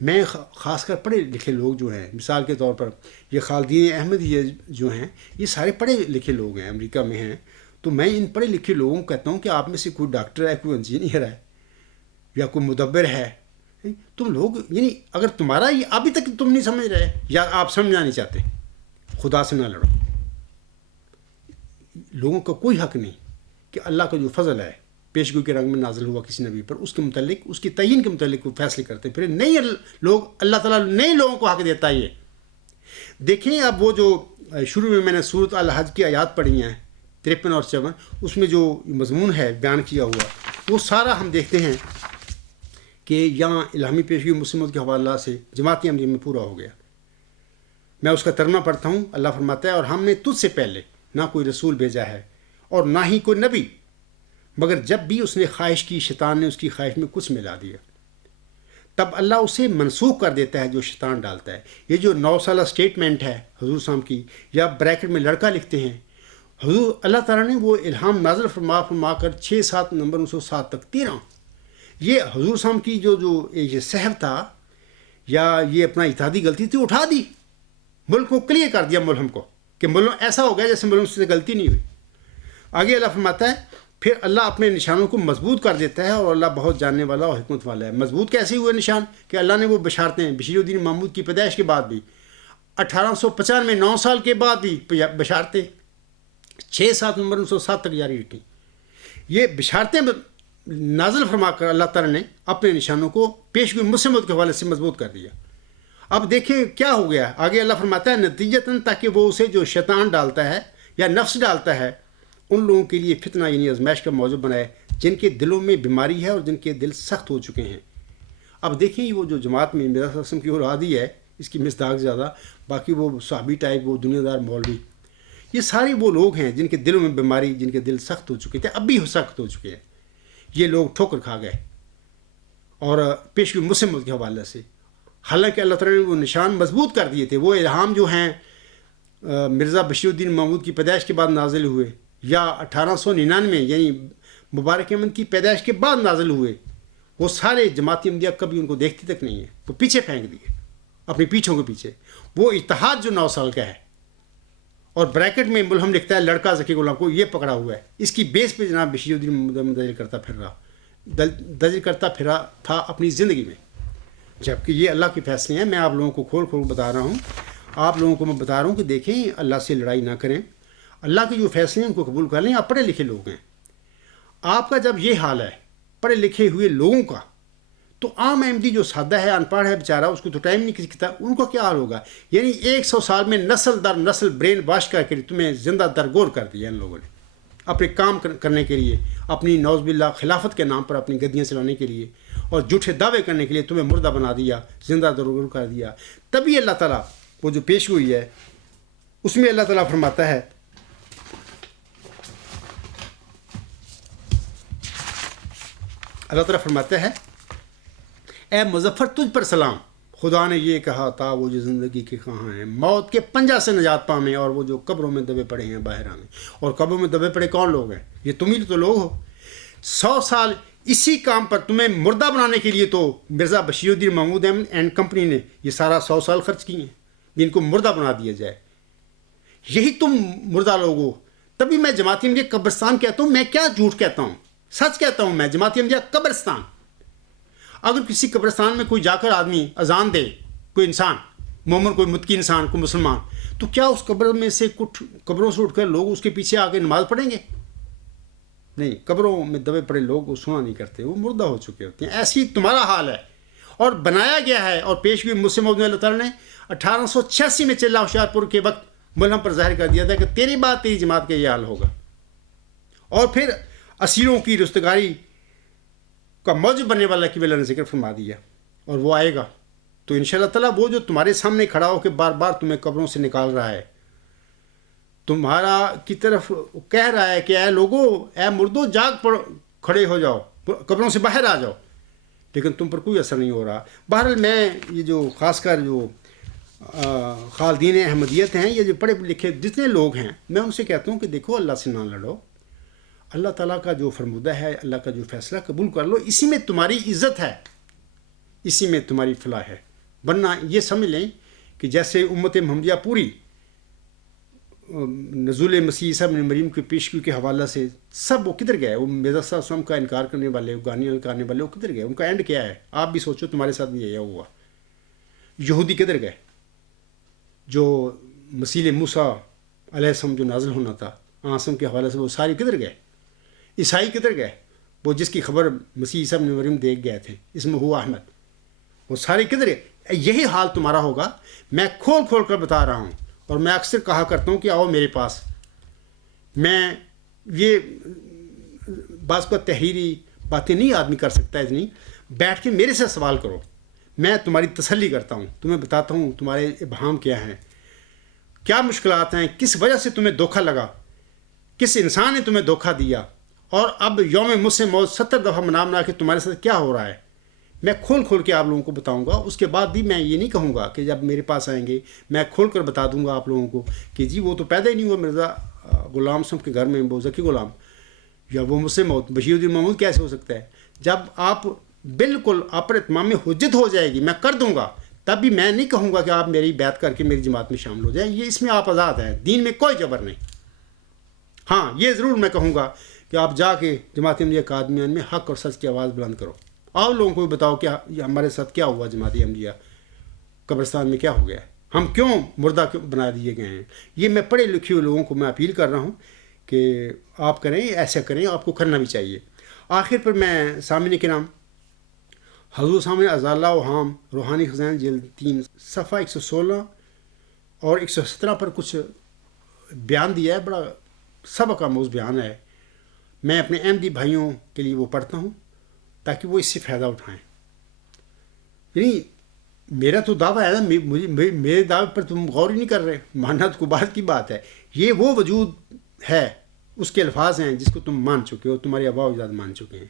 میں خاص کر پڑھے لکھے لوگ جو ہیں, مثال کے طور پر یہ خالدین احمد یہ جو ہیں یہ سارے پڑھے لکھے لوگ ہیں, امریکہ میں ہیں. تو میں ان پڑھے لکھے لوگوں کو کہتا ہوں کہ آپ میں سے کوئی ڈاکٹر ہے, کوئی انجینئر ہے یا کوئی مدبر ہے. تم لوگ یعنی اگر تمہارا یہ ابھی تک تم نہیں سمجھ رہے یا آپ سمجھنا نہیں چاہتے, خدا سے نہ لڑو. لوگوں کا کوئی حق نہیں کہ اللہ کا جو فضل ہے پیشگوئی کے رنگ میں نازل ہوا کسی نبی پر, اس کے متعلق اس کی تعین کے متعلق وہ فیصلے کرتے. پھر نئے لوگ اللہ تعالیٰ نئے لوگوں کو حق دیتا ہے. یہ دیکھیں اب وہ جو شروع میں نے سورۃ الحج کی آیات پڑھی ہیں 53 اور 54, اس میں جو مضمون ہے بیان کیا ہوا وہ سارا ہم دیکھتے ہیں کہ یہاں الہامی پیشگوئی مسلموں کے حوالہ سے جماعتی احمدیہ میں پورا ہو گیا. میں اس کا ترجمہ پڑھتا ہوں. اللہ فرماتا ہے, اور ہم نے تجھ سے پہلے نہ کوئی رسول بھیجا ہے اور نہ ہی کوئی نبی, مگر جب بھی اس نے خواہش کی شیطان نے اس کی خواہش میں کچھ ملا دیا, تب اللہ اسے منسوخ کر دیتا ہے جو شیطان ڈالتا ہے. یہ جو 9 سالہ اسٹیٹمنٹ ہے حضور صاحب کی, یا بریکٹ میں لڑکا لکھتے ہیں, حضور اللہ تعالیٰ نے وہ الہام نازل فرما کر 6-7 نمبر 907 تک 13 یہ حضور صاحب کی جو یہ سہو تھا یا یہ اپنا اتحادی غلطی تھی اٹھا دی, ملک کو کلیئر کر دیا ملہم کو کہ ملہم ایسا ہو گیا جیسے ملہم سے غلطی نہیں ہوئی. آگے اللہ فرماتا ہے, پھر اللہ اپنے نشانوں کو مضبوط کر دیتا ہے اور اللہ بہت جاننے والا اور حکمت والا ہے. مضبوط کیسے ہوئے نشان کہ اللہ نے وہ بشارتیں بشیر الدین محمود کی پیدائش کے بعد بھی 1895 9 سال کے بعد بھی بشارتیں 6-7 نمبر 907 تک جاری رکھی. یہ بشارتیں نازل فرما کر اللہ تعالیٰ نے اپنے نشانوں کو پیشگوئی مسلمت کے حوالے سے مضبوط کر دیا. اب دیکھیں کیا ہو گیا. آگے اللہ فرماتا ہے, نتیجتاً تاکہ وہ اسے جو شیطان ڈالتا ہے یا نفس ڈالتا ہے ان لوگوں کے لیے فتنہ یعنی آزمائش کا موضوع بنائے جن کے دلوں میں بیماری ہے اور جن کے دل سخت ہو چکے ہیں. اب دیکھیں وہ جو جماعت میں میرا قسم کی اورادی ہے اس کی مصداق زیادہ, باقی وہ صحابی ٹائپ وہ دنیا دار مولوی, یہ سارے وہ لوگ ہیں جن کے دلوں میں بیماری, جن کے دل سخت ہو چکے تھے, اب بھی سخت ہو چکے ہیں. یہ لوگ ٹھوکر کھا گئے اور پیشگوئی مسلمت کے حوالے سے, حالانکہ اللہ تعالیٰ نے وہ نشان مضبوط کر دیے تھے. وہ الہام جو ہیں مرزا بشیر الدین محمود کی پیدائش کے بعد نازل ہوئے یا 1899 یعنی مبارک احمد کی پیدائش کے بعد نازل ہوئے, وہ سارے جماعتی احمدیہ کبھی ان کو دیکھتے تک نہیں ہے. وہ پیچھے پھینک دیے اپنی پیچھوں کے پیچھے. وہ اتحاد جو 9 سال کا ہے اور بریکٹ میں ملہم لکھتا ہے لڑکا ذکی غلام کو, یہ پکڑا ہوا ہے. اس کی بیس پہ جناب بشیر الدین محمود دلیل کرتا پھرا تھا اپنی زندگی میں, جبکہ یہ اللہ کے فیصلے ہیں. میں آپ لوگوں کو کھول بتا رہا ہوں, آپ لوگوں کو میں بتا رہا ہوں کہ دیکھیں اللہ سے لڑائی نہ کریں, اللہ کے جو فیصلے ہیں ان کو قبول کر لیں. آپ پڑھے لکھے لوگ ہیں, آپ کا جب یہ حال ہے پڑھے لکھے ہوئے لوگوں کا, تو عام احمدی جو سادہ ہے ان پڑھ ہے بیچارہ, اس کو تو ٹائم نہیں کسی کتاب, ان کو کیا حال ہوگا. یعنی 100 سال میں نسل در نسل برین واش کر کے تمہیں زندہ درگور کر دیا ان لوگوں نے اپنے کام کرنے کے لیے, اپنی نعوذ باللہ خلافت کے نام پر اپنی گدیاں چلانے کے لیے اور جھوٹے دعوے کرنے کے لیے تمہیں مردہ بنا دیا, زندہ درگور کر دیا. تبھی اللہ تعالیٰ وہ جو پیش ہوئی ہے اس میں اللہ تعالیٰ فرماتا ہے, اللہ تعالیٰ فرماتا ہے, اے مظفر تجھ پر سلام, خدا نے یہ کہا تھا وہ جو زندگی کے کہاں ہیں, موت کے پنجہ سے نجات پامیں, اور وہ جو قبروں میں دبے پڑے ہیں باہر آنے. اور قبروں میں دبے پڑے کون لوگ ہیں؟ یہ تم ہی تو لوگ ہو. 100 سال اسی کام پر تمہیں مردہ بنانے کے لیے تو مرزا بشیر الدین محمود احمد اینڈ کمپنی نے یہ سارا 100 سال خرچ کیے ہیں, جن کو مردہ بنا دیا جائے. یہی تم مردہ لوگ ہو. تبھی میں جماعتی احمدیہ قبرستان کہتا ہوں. میں کیا جھوٹ کہتا ہوں, سچ کہتا ہوں. میں جماعتی احمدیہ قبرستان, اگر کسی قبرستان میں کوئی جا کر آدمی اذان دے, کوئی انسان مومن, کوئی متقی انسان, کوئی مسلمان, تو کیا اس قبر میں سے کچھ قبروں سے اٹھ کر لوگ اس کے پیچھے آ کے نماز پڑھیں گے؟ نہیں, قبروں میں دبے پڑے لوگ وہ سنا نہیں کرتے, وہ مردہ ہو چکے ہوتے ہیں. ایسی تمہارا حال ہے اور بنایا گیا ہے. اور پیشگوئی مسلم موعود اللہ تعالیٰ نے 1886 میں چلا ہوشیارپور کے وقت ملہم پر ظاہر کر دیا تھا کہ تیری بات تیری جماعت کا یہ حال ہوگا. اور پھر اسیروں کی رستگاری کا موجب بننے والا کی اللہ نے ذکر فرما دیا. اور وہ آئے گا تو انشاءاللہ تعالیٰ وہ جو تمہارے سامنے کھڑا ہو کے بار بار تمہیں قبروں سے نکال رہا ہے، تمہارا کی طرف کہہ رہا ہے کہ اے لوگو، اے مردو، جاگ پڑو، کھڑے ہو جاؤ، قبروں سے باہر آ جاؤ، لیکن تم پر کوئی اثر نہیں ہو رہا۔ بہرحال میں یہ جو خاص کر جو خالدین احمدیت ہیں، یہ جو پڑھے لکھے جتنے لوگ ہیں، میں ان سے کہتا ہوں کہ دیکھو، اللہ سے نہ لڑو، اللہ تعالیٰ کا جو فرمودہ ہے، اللہ کا جو فیصلہ قبول کر لو، اسی میں تمہاری عزت ہے، اسی میں تمہاری فلاح ہے۔ ورنہ یہ سمجھ لیں کہ جیسے امت محمدیہ پوری نزول مسیح عیسیٰ ابن مریم کی پیشگی کے حوالہ سے سب وہ کدھر گئے؟ وہ مرزا صلی اللہ علیہ وسلم کا انکار کرنے والے، گانے کرنے والے، وہ کدھر گئے؟ ان کا اینڈ کیا ہے؟ آپ بھی سوچو، تمہارے ساتھ بھی یہی ہوا۔ یہودی کدھر گئے؟ جو مسیح موسیٰ علیہ السلام جو نازل ہونا تھا آسم کے حوالے سے، وہ سارے کدھر گئے؟ عیسائی کدھر گئے؟ وہ جس کی خبر مسیح عیسیٰ ابن مریم دیکھ گئے تھے، اسمہ ہوا احمد، وہ سارے کدھر گئے؟ یہی حال تمہارا ہوگا۔ میں کھول کھول کر بتا رہا ہوں، اور میں اکثر کہا کرتا ہوں کہ آؤ میرے پاس، میں یہ بعض کو تحریری باتیں نہیں آدمی کر سکتا، اتنی بیٹھ کے میرے سے سوال کرو، میں تمہاری تسلی کرتا ہوں، تمہیں بتاتا ہوں تمہارے ابہام کیا ہیں، کیا مشکلات ہیں، کس وجہ سے تمہیں دھوکہ لگا، کس انسان نے تمہیں دھوکہ دیا، اور اب یوم مجھ موت 70 دفعہ منا کہ تمہارے ساتھ کیا ہو رہا ہے۔ میں کھول کھول کے آپ لوگوں کو بتاؤں گا۔ اس کے بعد بھی میں یہ نہیں کہوں گا کہ جب میرے پاس آئیں گے میں کھول کر بتا دوں گا آپ لوگوں کو کہ جی وہ تو پیدا ہی نہیں ہوا مرزا غلام صاحب کے گھر میں، وہ ذکی غلام، یا وہ مجھ سے موت بشیر الدین محمود کیسے ہو سکتا ہے؟ جب آپ بالکل آپ پر اتمام حجت ہو جائے گی، میں کر دوں گا، تب بھی میں نہیں کہوں گا کہ آپ میری بیعت کر کے میری جماعت میں شامل ہو جائیں۔ یہ اس میں آپ آزاد ہیں، دین میں کوئی جبر نہیں۔ ہاں یہ ضرور میں کہوں گا کہ آپ جا کے جماعت احمدیہ قادمیان میں حق اور سچ کی آواز بلند کرو، آپ لوگوں کو بھی بتاؤ کہ ہمارے ساتھ کیا ہوا، جماعت احمدیہ قبرستان میں کیا ہو گیا، ہم کیوں مردہ بنا دیے گئے ہیں۔ یہ میں پڑھے لکھے ہوئے لوگوں کو میں اپیل کر رہا ہوں کہ آپ کریں، ایسا کریں، آپ کو کرنا بھی چاہیے۔ آخر پر میں سامعین کرام، حضور سامنے ازالہ وہام روحانی خزائن جلد 3 صفحہ 116 اور 117 پر کچھ بیان دیا ہے، بڑا سبق آموز بیان ہے۔ میں اپنے احمدی بھائیوں کے لیے وہ پڑھتا ہوں تاکہ وہ اس سے فائدہ اٹھائیں۔ یعنی میرا تو دعویٰ ہے نا، میرے دعوے پر تم غور ہی نہیں کر رہے، ماننا تو کوئی بات کی بات ہے۔ یہ وہ وجود ہے، اس کے الفاظ ہیں جس کو تم مان چکے ہو، تمہارے آباء و اجداد مان چکے ہیں۔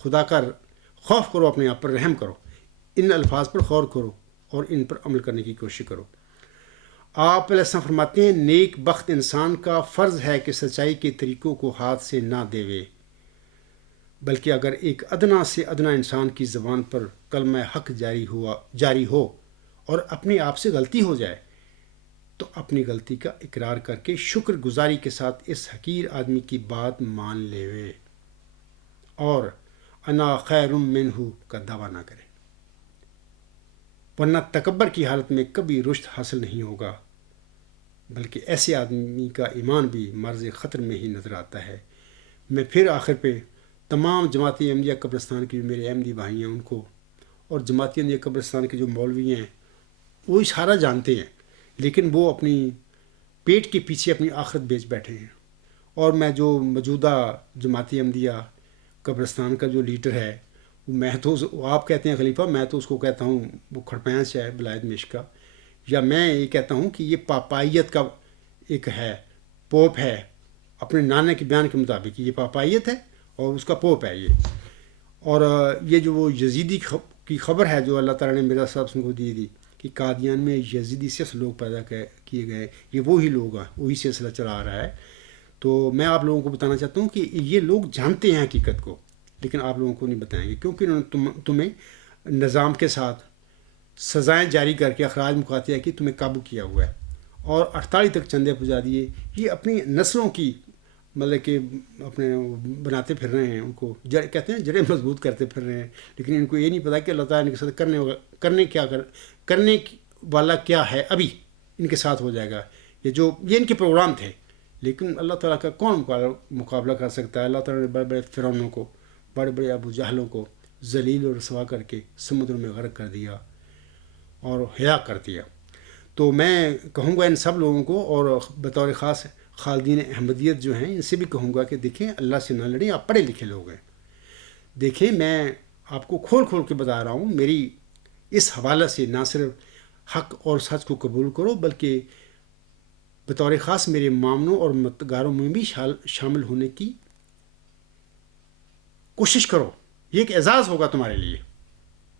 خدا کا خوف کرو، اپنے آپ پر رحم کرو، ان الفاظ پر غور کرو اور ان پر عمل کرنے کی کوشش کرو۔ آپ علیہ السلام فرماتے ہیں، نیک بخت انسان کا فرض ہے کہ سچائی کے طریقوں کو ہاتھ سے نہ دیوے، بلکہ اگر ایک ادنا سے ادنا انسان کی زبان پر کلمہ حق جاری ہو اور اپنے آپ سے غلطی ہو جائے تو اپنی غلطی کا اقرار کر کے شکر گزاری کے ساتھ اس حقیر آدمی کی بات مان لیوے اور انا خیر منہ کا دعویٰ نہ کرے، ورنہ تکبر کی حالت میں کبھی رشد حاصل نہیں ہوگا، بلکہ ایسے آدمی کا ایمان بھی مرض خطر میں ہی نظر آتا ہے۔ میں پھر آخر پہ تمام جماعتی احمدیہ قبرستان کے جو میرے احمدی بھائی ہیں ان کو، اور جماعتی احمدیہ قبرستان کے جو مولوی ہیں وہ اشارہ جانتے ہیں، لیکن وہ اپنی پیٹ کے پیچھے اپنی آخرت بیچ بیٹھے ہیں۔ اور میں جو موجودہ جماعتی احمدیہ قبرستان کا جو لیڈر ہے، میں تو آپ کہتے ہیں خلیفہ، میں تو اس کو کہتا ہوں وہ کھڑپینچ ہے بلائد مشک کا، یا میں یہ کہتا ہوں کہ یہ پاپائیت کا ایک ہے، پوپ ہے، اپنے نانا کے بیان کے مطابق یہ پاپائیت ہے اور اس کا پوپ ہے یہ۔ اور یہ جو وہ یزیدی کی خبر ہے جو اللہ تعالیٰ نے مرزا صاحب کو دی کہ قادیان میں یزیدی سے لوگ پیدا کیے گئے، یہ وہی لوگ ہیں، وہی سلسلہ چلا آ رہا ہے۔ تو میں آپ لوگوں کو بتانا چاہتا ہوں کہ یہ لوگ جانتے ہیں حقیقت کو، لیکن آپ لوگوں کو نہیں بتائیں گے، کیونکہ انہوں نے تمہیں نظام کے ساتھ سزائیں جاری کر کے اخراج مقاطعہ کی تمہیں قابو کیا ہوا ہے، اور 48 تک چندے پہنچا دیے۔ یہ اپنی نسلوں کی مطلب کہ اپنے بناتے پھر رہے ہیں، ان کو کہتے ہیں جڑیں مضبوط کرتے پھر رہے ہیں، لیکن ان کو یہ نہیں پتا کہ اللہ تعالیٰ ان کے ساتھ کرنے والا کیا ہے، ابھی ان کے ساتھ ہو جائے گا۔ یہ ان کے پروگرام تھے، لیکن اللہ تعالیٰ کا کون مقابلہ کر سکتا ہے؟ اللہ تعالیٰ نے بڑے بڑے فرعونوں کو، بڑے بڑے ابو جہلوں کو ذلیل اور رسوا کر کے سمندر میں غرق کر دیا اور ہلاک کر دیا۔ تو میں کہوں گا ان سب لوگوں کو، اور بطور خاص خالدین احمدیت جو ہیں ان سے بھی کہوں گا کہ دیکھیں اللہ سے نہ لڑیں، آپ پڑھے لکھے لوگ ہیں۔ دیکھیں میں آپ کو کھول کھول کے بتا رہا ہوں، میری اس حوالے سے نہ صرف حق اور سچ کو قبول کرو بلکہ بطور خاص میرے مامنوں اور مددگاروں میں بھی شامل ہونے کی کوشش کرو. یہ ایک اعزاز ہوگا تمہارے لیے،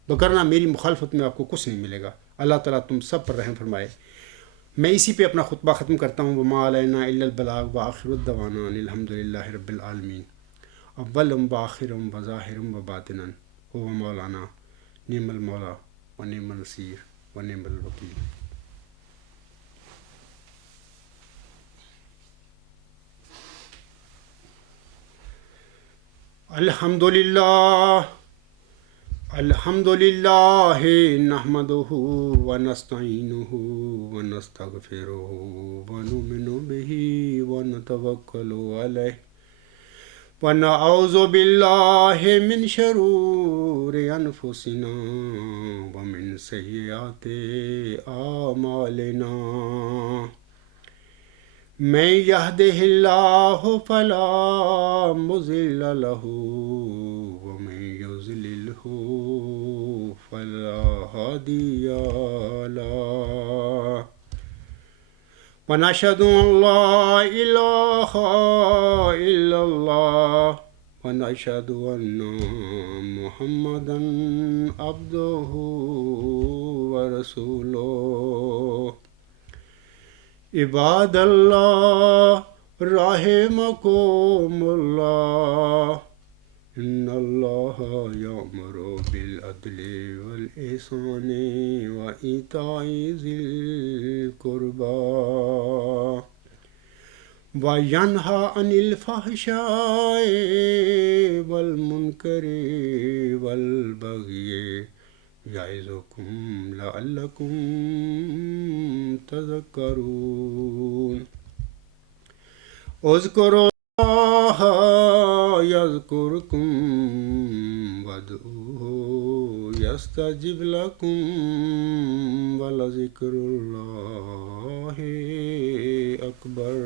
وگرنہ میری مخالفت میں آپ کو کچھ نہیں ملے گا. اللہ تعالیٰ تم سب پر رحم فرمائے. میں اسی پہ اپنا خطبہ ختم کرتا ہوں. وما علینا الا البلاغ وآخر الدعوانا ان الحمد للہ رب العالمین. اولم وآخرم وظاہرم وباطنا هو مولانا نعم المولا ونعم النصیر ونعم الوکیل. الحمد للہ نحمدہ ونستعینہ ونستغفرہ ونؤمن بہ ونتوکل علیہ ونعوذ باللہ من شرور انفسنا ومن سیئات اعمالنا. من یہدہ اللہ فلا مضل لہ ومن یضللہ فلا ہادی لہ. ونشہد ان لا الہ الا اللہ ونشہد ان محمدا عبدہ ورسولہ. عباد اللہ رحمکم اللہ ان اللہ یأمر بالعدل والإحسان وإیتاء ذی القربى وینہی عن الفحشاء والمنکر والبغی یعظکم لعلکم تذکرون. اذکروا اللہ یذکرکم وادعوہ یستجب لکم ولذکر اللہ اکبر.